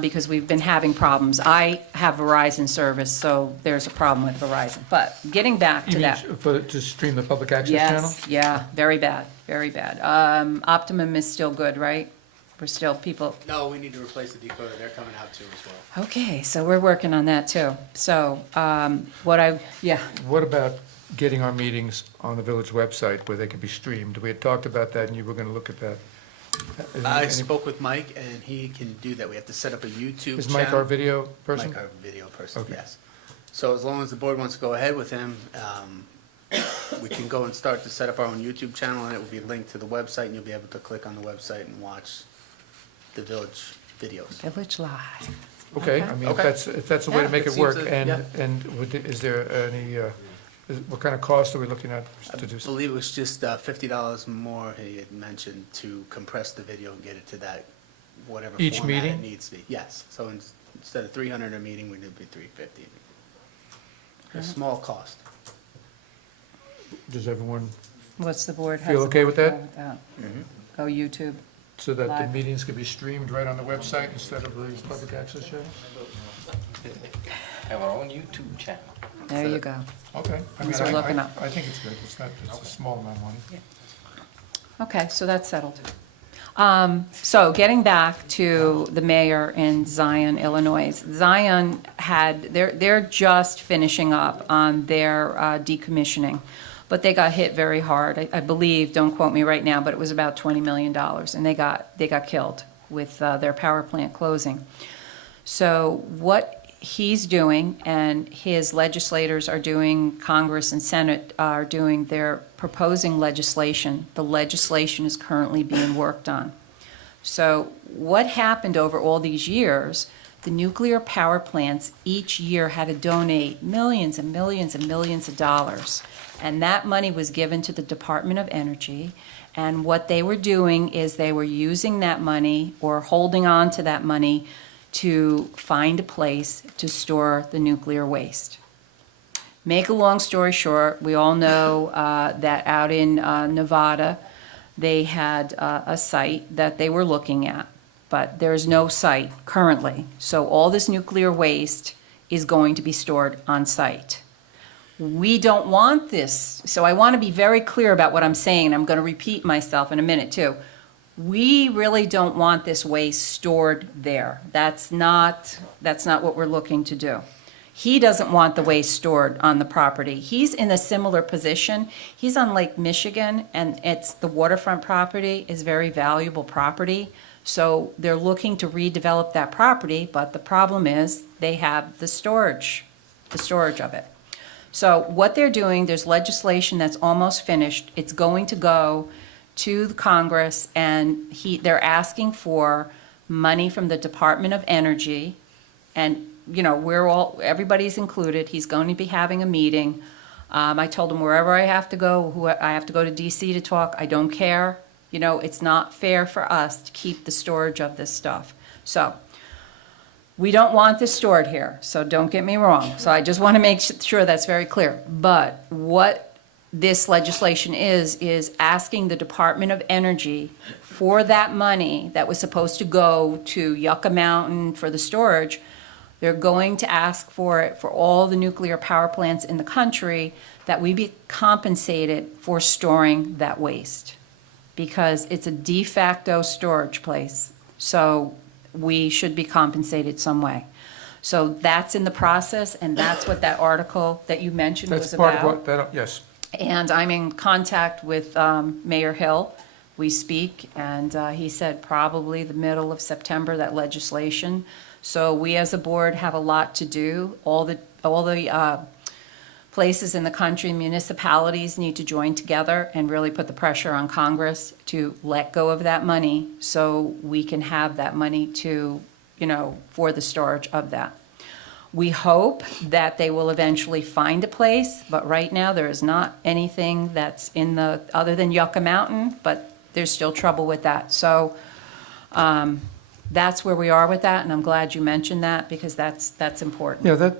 because we've been having problems. I have Verizon service, so there's a problem with Verizon. But getting back to You mean that. to stream the public access channel? Yes, yeah, very bad, very bad. Optimum is still good, right? We're still people, No, we need to replace the decoder. They're coming out too as well. okay, so we're working on that too. So, yeah, What about getting our meetings on the village website where they can be streamed? We had talked about that, and you were gonna look at that. I spoke with Mike, and he can do that. We have to set up a YouTube channel. Is Mike our video person? Mike, our video person, Okay. yes. So as long as the board wants to go ahead with him, we can go and start to set up our own YouTube channel, and it will be linked to the website, and you'll be able to click on the website and watch the village videos. Village Live. Okay, I mean, Okay. if that's a way to Yeah, make it it work, seems to- and, yeah. is there any, what kind of cost are we looking at to do? I believe it was just $50 more, he had mentioned, to compress the video and get it to that, whatever Each format meeting? it needs to be. Yes, so instead of 300 a meeting, we did be 350. A small cost. Does everyone, What's the board? Feel how's the okay board with that? go Go YouTube. so that the Live. meetings can be streamed right on the website instead of the public access channel? Have our own YouTube channel. There you go. Okay. I mean, Things are looking up. I think it's good. It's a small amount of money. Okay, so that's settled. So getting back to the mayor in Zion, Illinois. Zion they're just finishing up on their decommissioning, but they got hit very hard. I believe, don't quote me right now, but it was about $20 million, and they got killed with their power plant closing. So what he's doing, and his legislators are doing, Congress and Senate are doing, they're proposing legislation. The legislation is currently being worked on. So what happened over all these years, the nuclear power plants each year had to donate millions and millions and millions of dollars. And that money was given to the Department of Energy. And what they were doing is they were using that money or holding on to that money to find a place to store the nuclear waste. Make a long story short, we all know that out in Nevada, they had a site that they were looking at, but there's no site currently. So all this nuclear waste is going to be stored on site. We don't want this, so I want to be very clear about what I'm saying, and I'm going to repeat myself in a minute too. We really don't want this waste stored there. That's not what we're looking to do. He doesn't want the waste stored on the property. He's in a similar position. He's on Lake Michigan, and the waterfront property is very valuable property. So they're looking to redevelop that property, but the problem is they have the storage of it. So what they're doing, there's legislation that's almost finished. It's going to go to the Congress, and they're asking for money from the Department of Energy, and everybody's included. He's going to be having a meeting. I told him wherever I have to go, I have to go to DC to talk, I don't care. It's not fair for us to keep the storage of this stuff. So we don't want this stored here, so don't get me wrong. So I just want to make sure that's very clear. But what this legislation is asking the Department of Energy for that money that was supposed to go to Yucca Mountain for the storage. They're going to ask for it for all the nuclear power plants in the country, that we be compensated for storing that waste, because it's a de facto storage place. So we should be compensated some way. So that's in the process, and that's what that article that you mentioned was That's about. part of what, yes. And I'm in contact with Mayor Hill. We speak, and he said probably the middle of September, that legislation. So we as a board have a lot to do. All the places in the country, municipalities need to join together and really put the pressure on Congress to let go of that money so we can have that money to, for the storage of that. We hope that they will eventually find a place, but right now there is not anything that's other than Yucca Mountain, but there's still trouble with that. So that's where we are with that, and I'm glad you mentioned that because that's important. Yeah,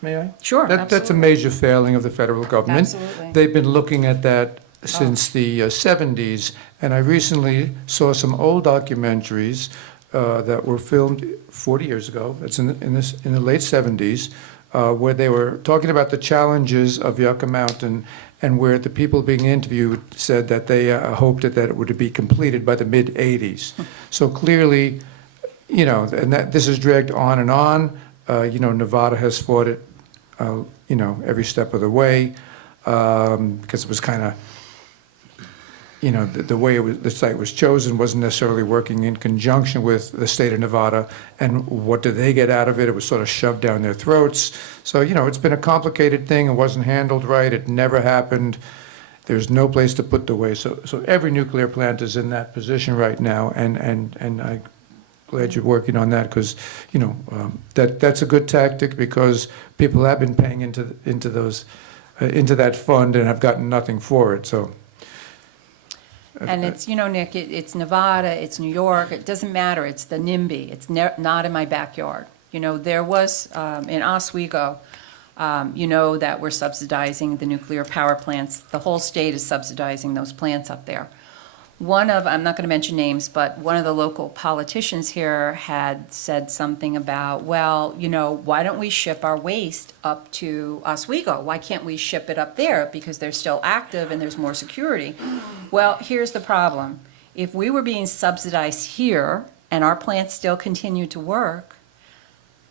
may I? Sure, That's a absolutely. major failing of the federal government. Absolutely. They've been looking at that since the 70s, and I recently saw some old documentaries that were filmed 40 years ago. It's in the late 70s, where they were talking about the challenges of Yucca Mountain, and where the people being interviewed said that they hoped that it would be completed by the mid-'80s. So clearly, and that this is dragged on and on. Nevada has fought it, every step of the way, because it was kind of, the way the site was chosen wasn't necessarily working in conjunction with the state of Nevada. And what did they get out of it? It was sort of shoved down their throats. So, it's been a complicated thing. It wasn't handled right. It never happened. There's no place to put the waste. So every nuclear plant is in that position right now. And I'm glad you're working on that because, that's a good tactic because people have been paying into that fund and have gotten nothing for it. So. And it's, Nick, it's Nevada, it's New York, it doesn't matter, it's the NIMBY, it's not in my backyard. There was, in Oswego, that we're subsidizing the nuclear power plants. The whole state is subsidizing those plants up there. I'm not going to mention names, but one of the local politicians here had said something about, well, why don't we ship our waste up to Oswego? Why can't we ship it up there? Because they're still active and there's more security. Well, here's the problem. If we were being subsidized here and our plants still continue to work,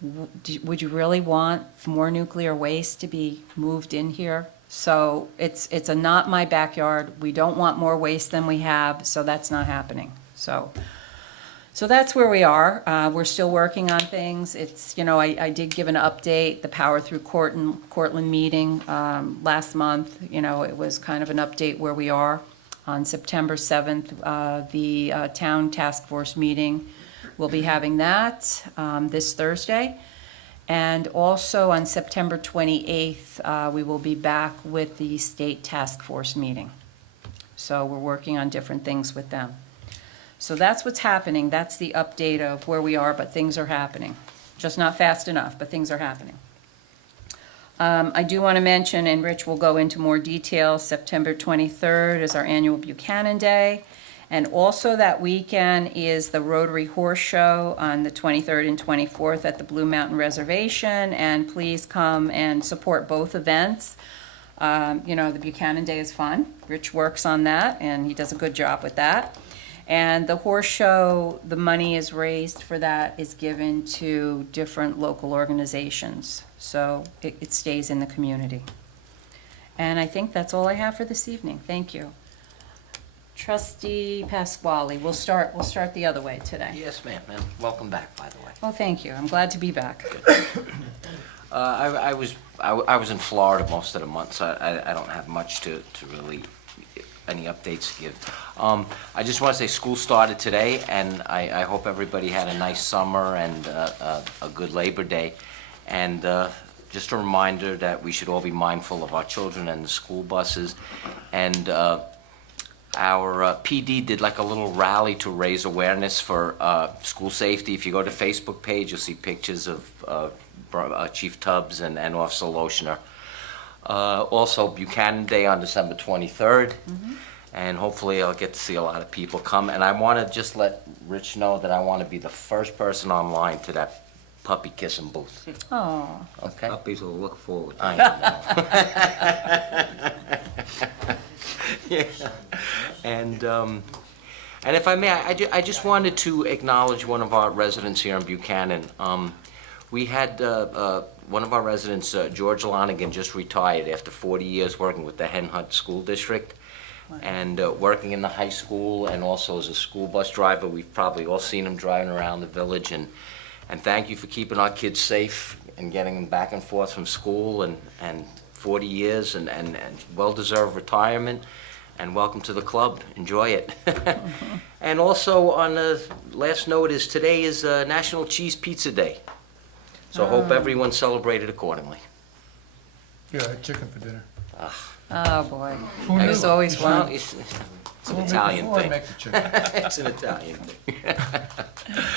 would you really want more nuclear waste to be moved in here? So it's a not my backyard. We don't want more waste than we have, so that's not happening. So that's where we are. We're still working on things. It's, I did give an update, the Power Through Cortland meeting last month. It was kind of an update where we are. On September 7th, the town task force meeting, we'll be having that this Thursday. And also on September 28th, we will be back with the state task force meeting. So we're working on different things with them. So that's what's happening. That's the update of where we are, but things are happening. Just not fast enough, but things are happening. I do want to mention, and Rich will go into more detail, September 23rd is our annual Buchanan Day. And also that weekend is the Rotary Horse Show on the 23rd and 24th at the Blue Mountain Reservation. And please come and support both events. The Buchanan Day is fun. Rich works on that, and he does a good job with that. And the horse show, the money is raised for that is given to different local organizations. So it stays in the community. And I think that's all I have for this evening. Thank you. Trustee Pasquale, we'll start the other way today. Yes, ma'am, and welcome back, by the way. Well, thank you. I'm glad to be back. I was in Florida most of the month, so I don't have much to really, any updates to give. I just want to say school started today, and I hope everybody had a nice summer and a good Labor Day. And just a reminder that we should all be mindful of our children and the school buses. And our PD did like a little rally to raise awareness for school safety. If you go to the Facebook page, you'll see pictures of Chief Tubbs and Officer Loshner. Also, Buchanan Day on December 23rd. And hopefully I'll get to see a lot of people come. And I want to just let Rich know that I want to be the first person online to that puppy kissing booth. Oh. Okay? Puppies will look forward. I know. Yeah. And if I may, I just wanted to acknowledge one of our residents here in Buchanan. We had one of our residents, George Lonigan, just retired after 40 years working with the Hen Hunt School District. And working in the high school and also as a school bus driver. We've probably all seen him driving around the village. And thank you for keeping our kids safe and getting them back and forth from school and 40 years and well-deserved retirement. And welcome to the club. Enjoy it. And also on the last note is today is National Cheese Pizza Day. So I hope everyone celebrated accordingly. Yeah, I had chicken for dinner. Oh, boy. Who There's knew? always Well, one. it's an Italian thing. Make the chicken. It's an Italian thing.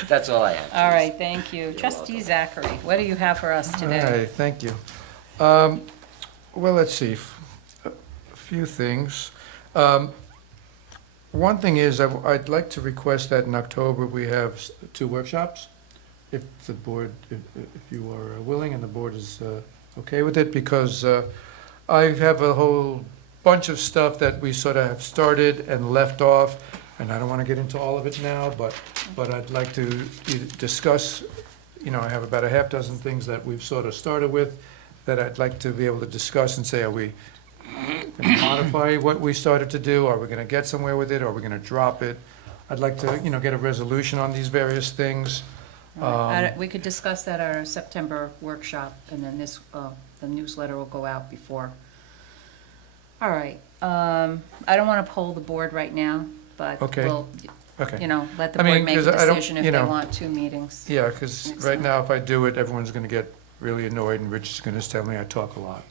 That's all I have. All right, thank you. Trustee Zachary, what do you have for us All today? right, thank you. Well, let's see, a few things. One thing is, I'd like to request that in October, we have 2 workshops, if the board, if you are willing and the board is okay with it, because I have a whole bunch of stuff that we sort of have started and left off, and I don't want to get into all of it now, but I'd like to discuss, I have about a half dozen things that we've sort of started with, that I'd like to be able to discuss and say, are we going to modify what we started to do? Are we going to get somewhere with it? Are we going to drop it? I'd like to, get a resolution on these various things. We could discuss that at our September workshop, and then the newsletter will go out before. All right. I don't want to poll the board right now, but Okay. we'll, Okay. let the I mean, board make a 'cause I don't- decision if they want 2 meetings. Yeah, because Next right time. now, if I do it, everyone's going to get really annoyed, and Rich is going to tell me I talk a lot.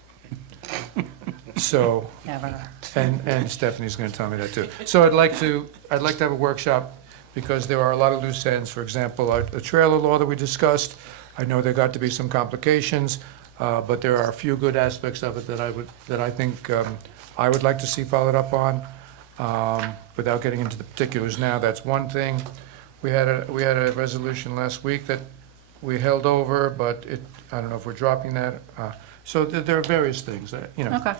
So, Never. and Stephanie's going to tell me that too. So I'd like to have a workshop, because there are a lot of loose ends. For example, the trailer law that we discussed, I know there got to be some complications, but there are a few good aspects of it that I think I would like to see followed up on. Without getting into the particulars now, that's one thing. We had a resolution last week that we held over, but I don't know if we're dropping that. So there are various things that, Okay.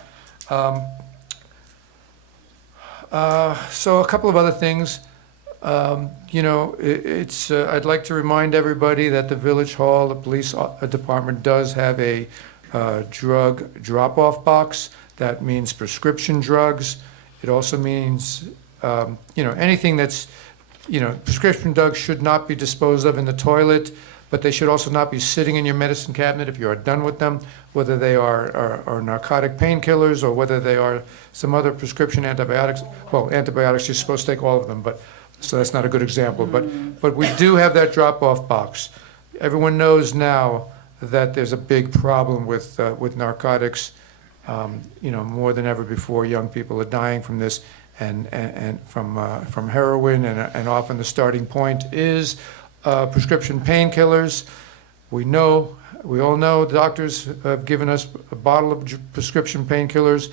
So a couple of other things. I'd like to remind everybody that the Village Hall, the police department does have a drug drop-off box. That means prescription drugs. It also means, anything that's, prescription drugs should not be disposed of in the toilet, but they should also not be sitting in your medicine cabinet if you are done with them, whether they are narcotic painkillers or whether they are some other prescription antibiotics. Well, antibiotics, you're supposed to take all of them, so that's not a good example. But we do have that drop-off box. Everyone knows now that there's a big problem with narcotics. More than ever before, young people are dying from this and from heroin, and often the starting point is prescription painkillers. We all know the doctors have given us a bottle of prescription painkillers.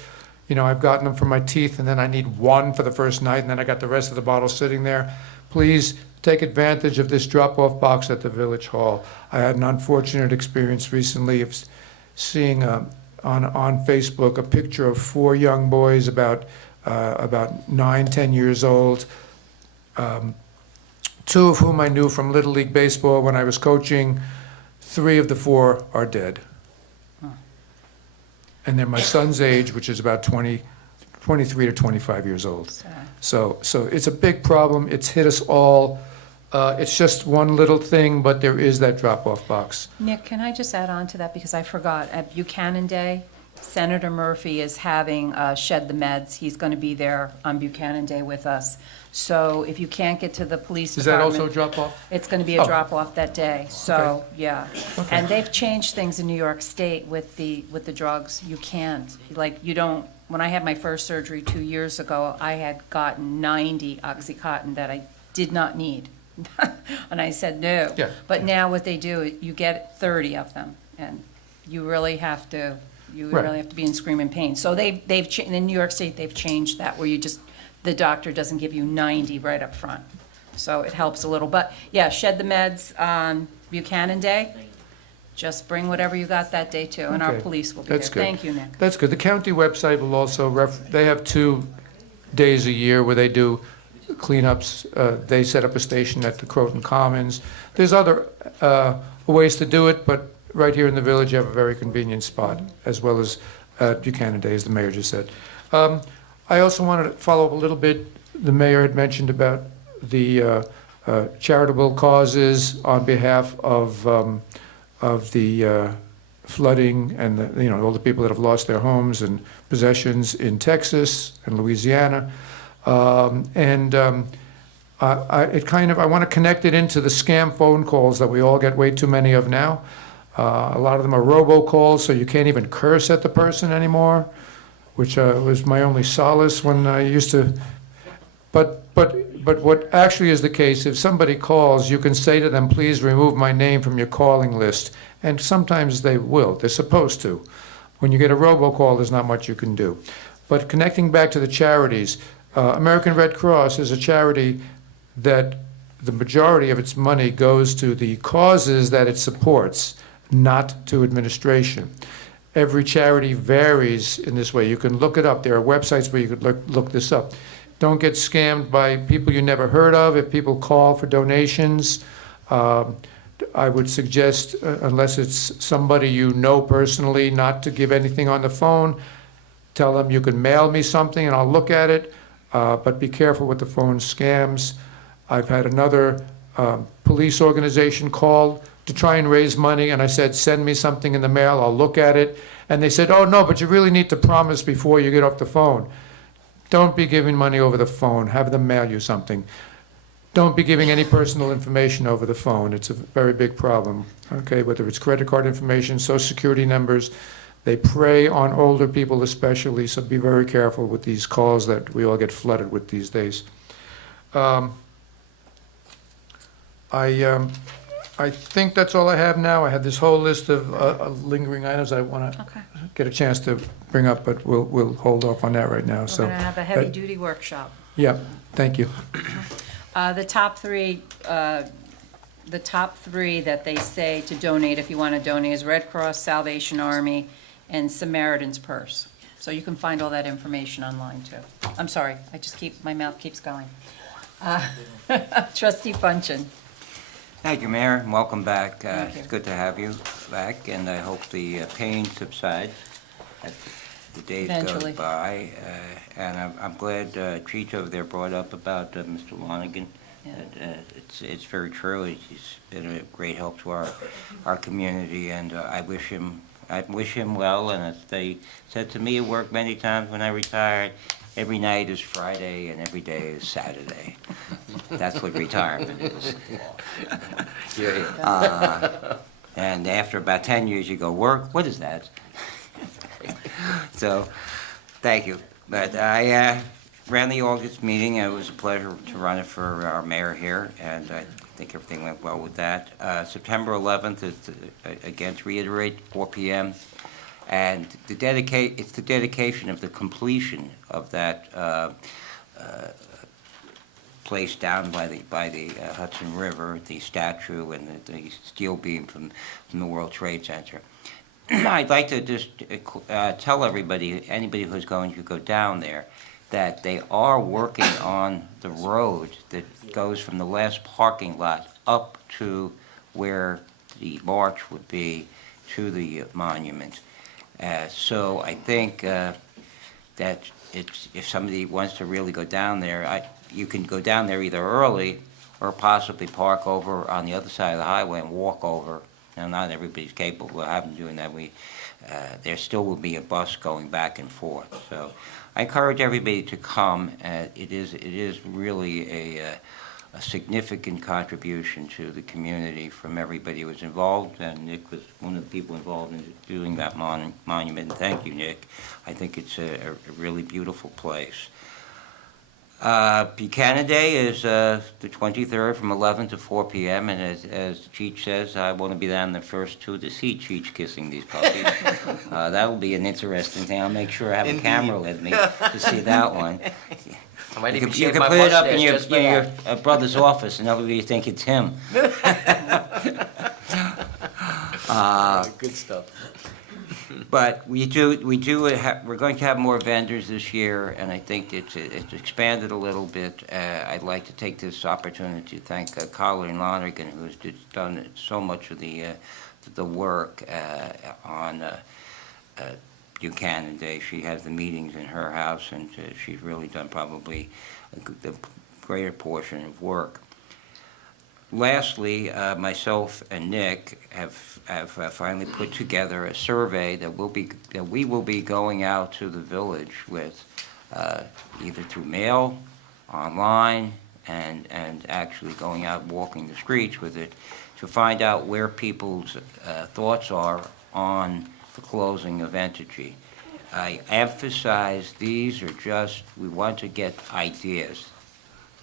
I've gotten them for my teeth, and then I need one for the first night, and then I got the rest of the bottle sitting there. Please take advantage of this drop-off box at the Village Hall. I had an unfortunate experience recently of seeing on Facebook a picture of 4 young boys about 9, 10 years old, 2 of whom I knew from Little League Baseball when I was coaching. 3 of the 4 are dead. And they're my son's age, which is about 23 to 25 years old. So it's a big problem. It's hit us all. It's just one little thing, but there is that drop-off box. Nick, can I just add on to that, because I forgot, at Buchanan Day, Senator Murphy is having Shed the Meds. He's going to be there on Buchanan Day with us. So if you can't get to the police Is that department. also drop-off? It's going to be a Oh. drop-off that day, so, yeah. Okay. And they've changed things in New York State with the drugs. You can't, when I had my first surgery 2 years ago, I had gotten 90 Oxycontin that I did not need. And I said no. Yeah. But now what they do, you get 30 of them, and you really have to Right. be in screaming pain. So in New York State, they've changed that, where the doctor doesn't give you 90 right up front. So it helps a little. But, yeah, Shed the Meds on Buchanan Day. Just bring whatever you got that day, too, and our Okay. police will be there. That's good. Thank you, Nick. That's good. The county website will also, they have 2 days a year where they do cleanups. They set up a station at the Croton Commons. There's other ways to do it, but right here in the village, you have a very convenient spot, as well as Buchanan Day, as the mayor just said. I also wanted to follow up a little bit. The mayor had mentioned about the charitable causes on behalf of the flooding and, all the people that have lost their homes and possessions in Texas and Louisiana. I want to connect it into the scam phone calls that we all get way too many of now. A lot of them are robocalls, so you can't even curse at the person anymore, which was my only solace when I used to. But what actually is the case, if somebody calls, you can say to them, please remove my name from your calling list. And sometimes they will. They're supposed to. When you get a robocall, there's not much you can do. But connecting back to the charities, American Red Cross is a charity that the majority of its money goes to the causes that it supports, not to administration. Every charity varies in this way. You can look it up. There are websites where you could look this up. Don't get scammed by people you never heard of. If people call for donations, I would suggest, unless it's somebody you know personally, not to give anything on the phone. Tell them you can mail me something and I'll look at it, but be careful with the phone scams. I've had another police organization call to try and raise money, and I said, send me something in the mail, I'll look at it. And they said, oh, no, but you really need to promise before you get off the phone. Don't be giving money over the phone. Have them mail you something. Don't be giving any personal information over the phone. It's a very big problem, okay? Whether it's credit card information, social security numbers, they prey on older people especially, so be very careful with these calls that we all get flooded with these days. I think that's all I have now. I had this whole list of lingering items I want to get a chance to bring up, but we'll hold off on that right now. We're going to have a heavy-duty workshop. Yeah, thank you. The top three that they say to donate, if you want to donate, is Red Cross, Salvation Army, and Samaritan's Purse. So you can find all that information online, too. I'm sorry, my mouth keeps going. Trustee Funchin. Thank you, Mayor, and welcome back. Thank you. It's good to have you back, and I hope the pain subsides as the days go Eventually. by. And I'm glad Cheech over there brought up about Mr. Lonigan. Yeah. It's very true. He's been a great help to our community, and I wish him well. And as they said to me at work many times when I retired, every night is Friday and every day is Saturday. That's what retirement is. And after about 10 years, you go, work? What is that? So, thank you. But I ran the August meeting. It was a pleasure to run it for our mayor here, and I think everything went well with that. September 11th is, again, to reiterate, 4 p.m. And it's the dedication of the completion of that place down by the Hudson River, the statue and the steel beam from the World Trade Center. I'd like to just tell anybody who's going to go down there, that they are working on the road that goes from the last parking lot up to where the march would be to the monument. So I think that if somebody wants to really go down there, you can go down there either early or possibly park over on the other side of the highway and walk over. Now, not everybody's capable of doing that. There still will be a bus going back and forth. So I encourage everybody to come. It is really a significant contribution to the community from everybody who was involved, and Nick was one of the people involved in doing that monument. Thank you, Nick. I think it's a really beautiful place. Buchanan Day is the 23rd from 11 to 4 p.m., and as Cheech says, I want to be down the first two to see Cheech kissing these puppies. That will be an interesting thing. I'll make sure I have a camera with me to see that one. I might You even can shave my put it up mustache in your just for that. brother's office, and everybody think it's him. Good stuff. But we're going to have more vendors this year, and I think it's expanded a little bit. I'd like to take this opportunity to thank Colleen Lonergan, who's just done so much of the work on Buchanan Day. She has the meetings in her house, and she's really done probably the greater portion of work. lastly, myself and Nick have finally put together a survey that we will be going out to the village with, either through mail, online, and actually going out walking the streets with it to find out where people's thoughts are on the closing of Entergy. I emphasize these are just, we want to get ideas.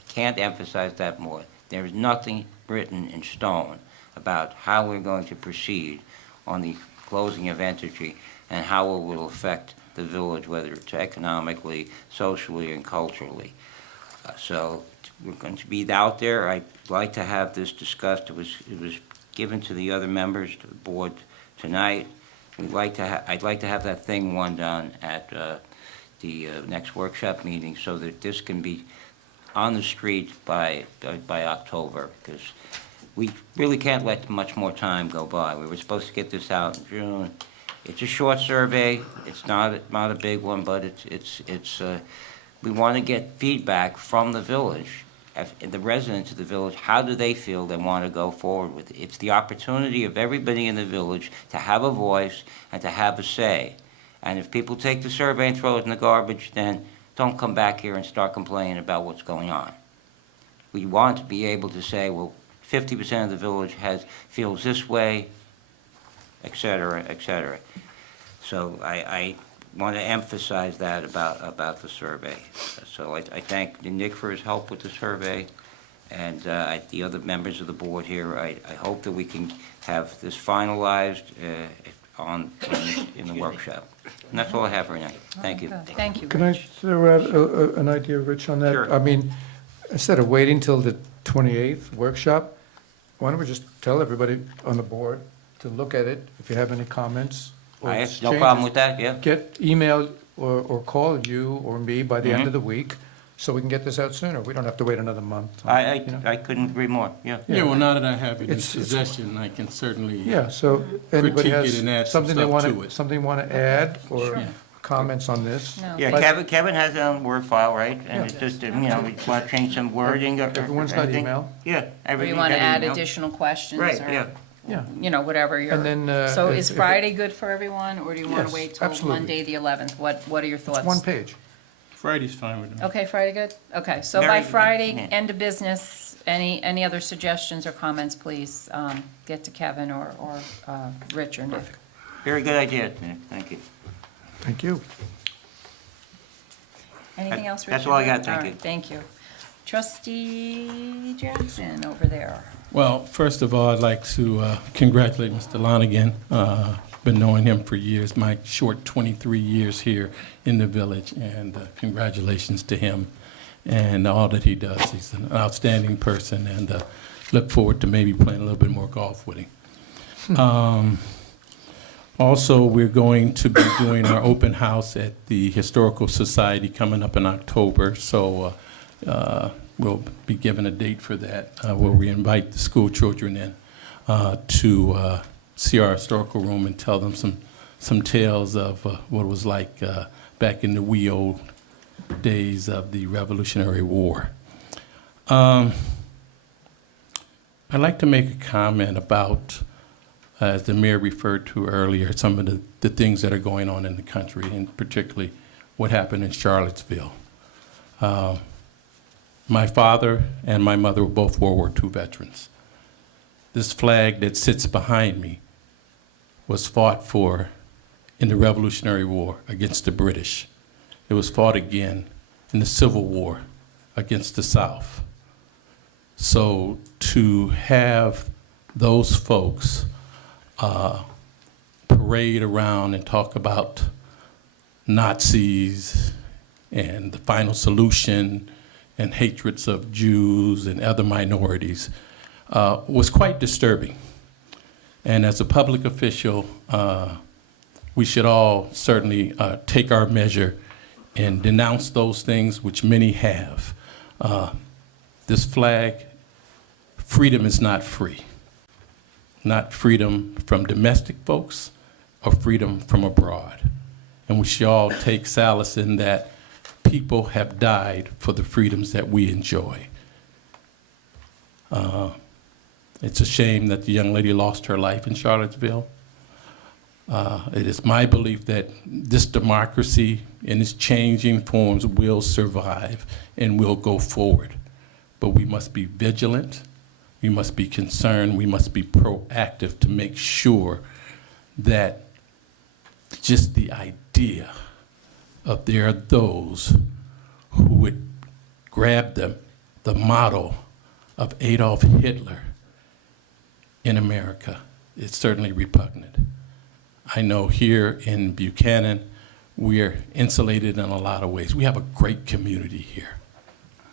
Can't emphasize that more. There is nothing written in stone about how we're going to proceed on the closing of Entergy and how it will affect the village, whether it's economically, socially, and culturally. So we're going to be out there. I'd like to have this discussed. It was given to the other members of the board tonight. I'd like to have that thing one done at the next workshop meeting so that this can be on the street by October, because we really can't let much more time go by. We were supposed to get this out in June. It's a short survey. It's not a big one, but we want to get feedback from the village, the residents of the village. How do they feel they want to go forward with it? It's the opportunity of everybody in the village to have a voice and to have a say. And if people take the survey and throw it in the garbage, then don't come back here and start complaining about what's going on. We want to be able to say, well, 50% of the village feels this way, et cetera, et cetera. So I want to emphasize that about the survey. So I thank Nick for his help with the survey, and the other members of the board here. I hope that we can have this finalized in the workshop. And that's all I have right now. Thank you. Thank you, Can I Rich. throw out an idea, Rich, on that? Sure. I mean, instead of waiting till the 28th workshop, why don't we just tell everybody on the board to look at it, if you have any comments or I have no changes, problem with that, yeah. get email or call you or me by the Mm-hmm. end of the week, so we can get this out sooner. We don't have to wait another month. you know? I couldn't agree more, yeah. Yeah, well, now that I have it in It's- possession, I can certainly. Yeah, so anybody Critique it and add has some something they stuff want to to, it. something they want to add or Sure. comments on this? No. Yeah, Kevin has it on Word file, right? And it's just, we want to change some wording or Everyone's got anything. email? Yeah, Or you everything's want to got add email. additional questions? Right, or, yeah. Yeah. Whatever you're. And then, So if- is if- Friday good for everyone, or do you want Yes, to wait till absolutely. Monday, the 11th? What are your thoughts? It's one page. Friday's fine with me. Okay, Friday good? Okay, so by Very- Friday, yeah. end of business, any other suggestions or comments, please get to Kevin or Rich or Nick. Very good idea, Nick. Thank you. Thank you. Anything else, Rich? That's all I got, thank All you. right, thank you. Trustee Jackson over there. Well, first of all, I'd like to congratulate Mr. Lonigan. Been knowing him for years, my short 23 years here in the village, and congratulations to him and all that he does. He's an outstanding person, and look forward to maybe playing a little bit more golf with him. Also, we're going to be doing our open house at the Historical Society coming up in October, so we'll be given a date for that, where we invite the school children in to see our historical room and tell them some tales of what it was like back in the wee old days of the Revolutionary War. I'd like to make a comment about, as the mayor referred to earlier, some of the things that are going on in the country, and particularly what happened in Charlottesville. My father and my mother were both World War II veterans. This flag that sits behind me was fought for in the Revolutionary War against the British. It was fought again in the Civil War against the South. So to have those folks parade around and talk about Nazis and the final solution and hatreds of Jews and other minorities was quite disturbing. And as a public official, we should all certainly take our measure and denounce those things, which many have. This flag, freedom is not free. Not freedom from domestic folks or freedom from abroad. And we should all take solace in that people have died for the freedoms that we enjoy. It's a shame that the young lady lost her life in Charlottesville. It is my belief that this democracy in its changing forms will survive and will go forward. But we must be vigilant, we must be concerned, we must be proactive to make sure that just the idea of there are those who would grab the model of Adolf Hitler in America is certainly repugnant. I know here in Buchanan, we're insulated in a lot of ways. We have a great community here.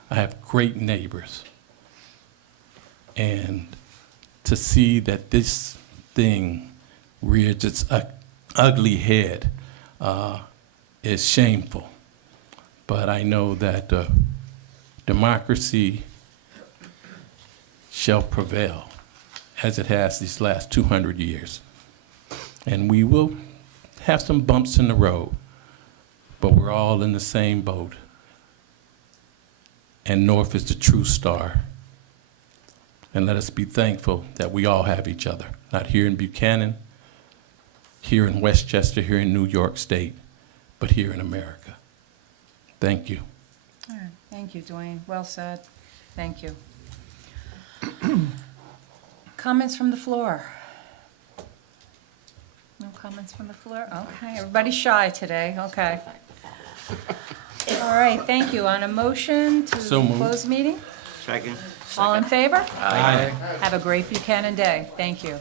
I have great neighbors. And to see that this thing rears its ugly head is shameful. But I know that democracy shall prevail, as it has these last 200 years. And we will have some bumps in the road, but we're all in the same boat. And North is the true star. And let us be thankful that we all have each other, not here in Buchanan, here in Westchester, here in New York State, but here in America. Thank you. All right. Thank you, Dwayne. Well said. Thank you. Comments from the floor? No comments from the floor? Okay, everybody's shy today, okay. All right, thank you. On a motion to So moved. close the meeting? Second? All in favor? Aye. Have a great Buchanan day. Thank you.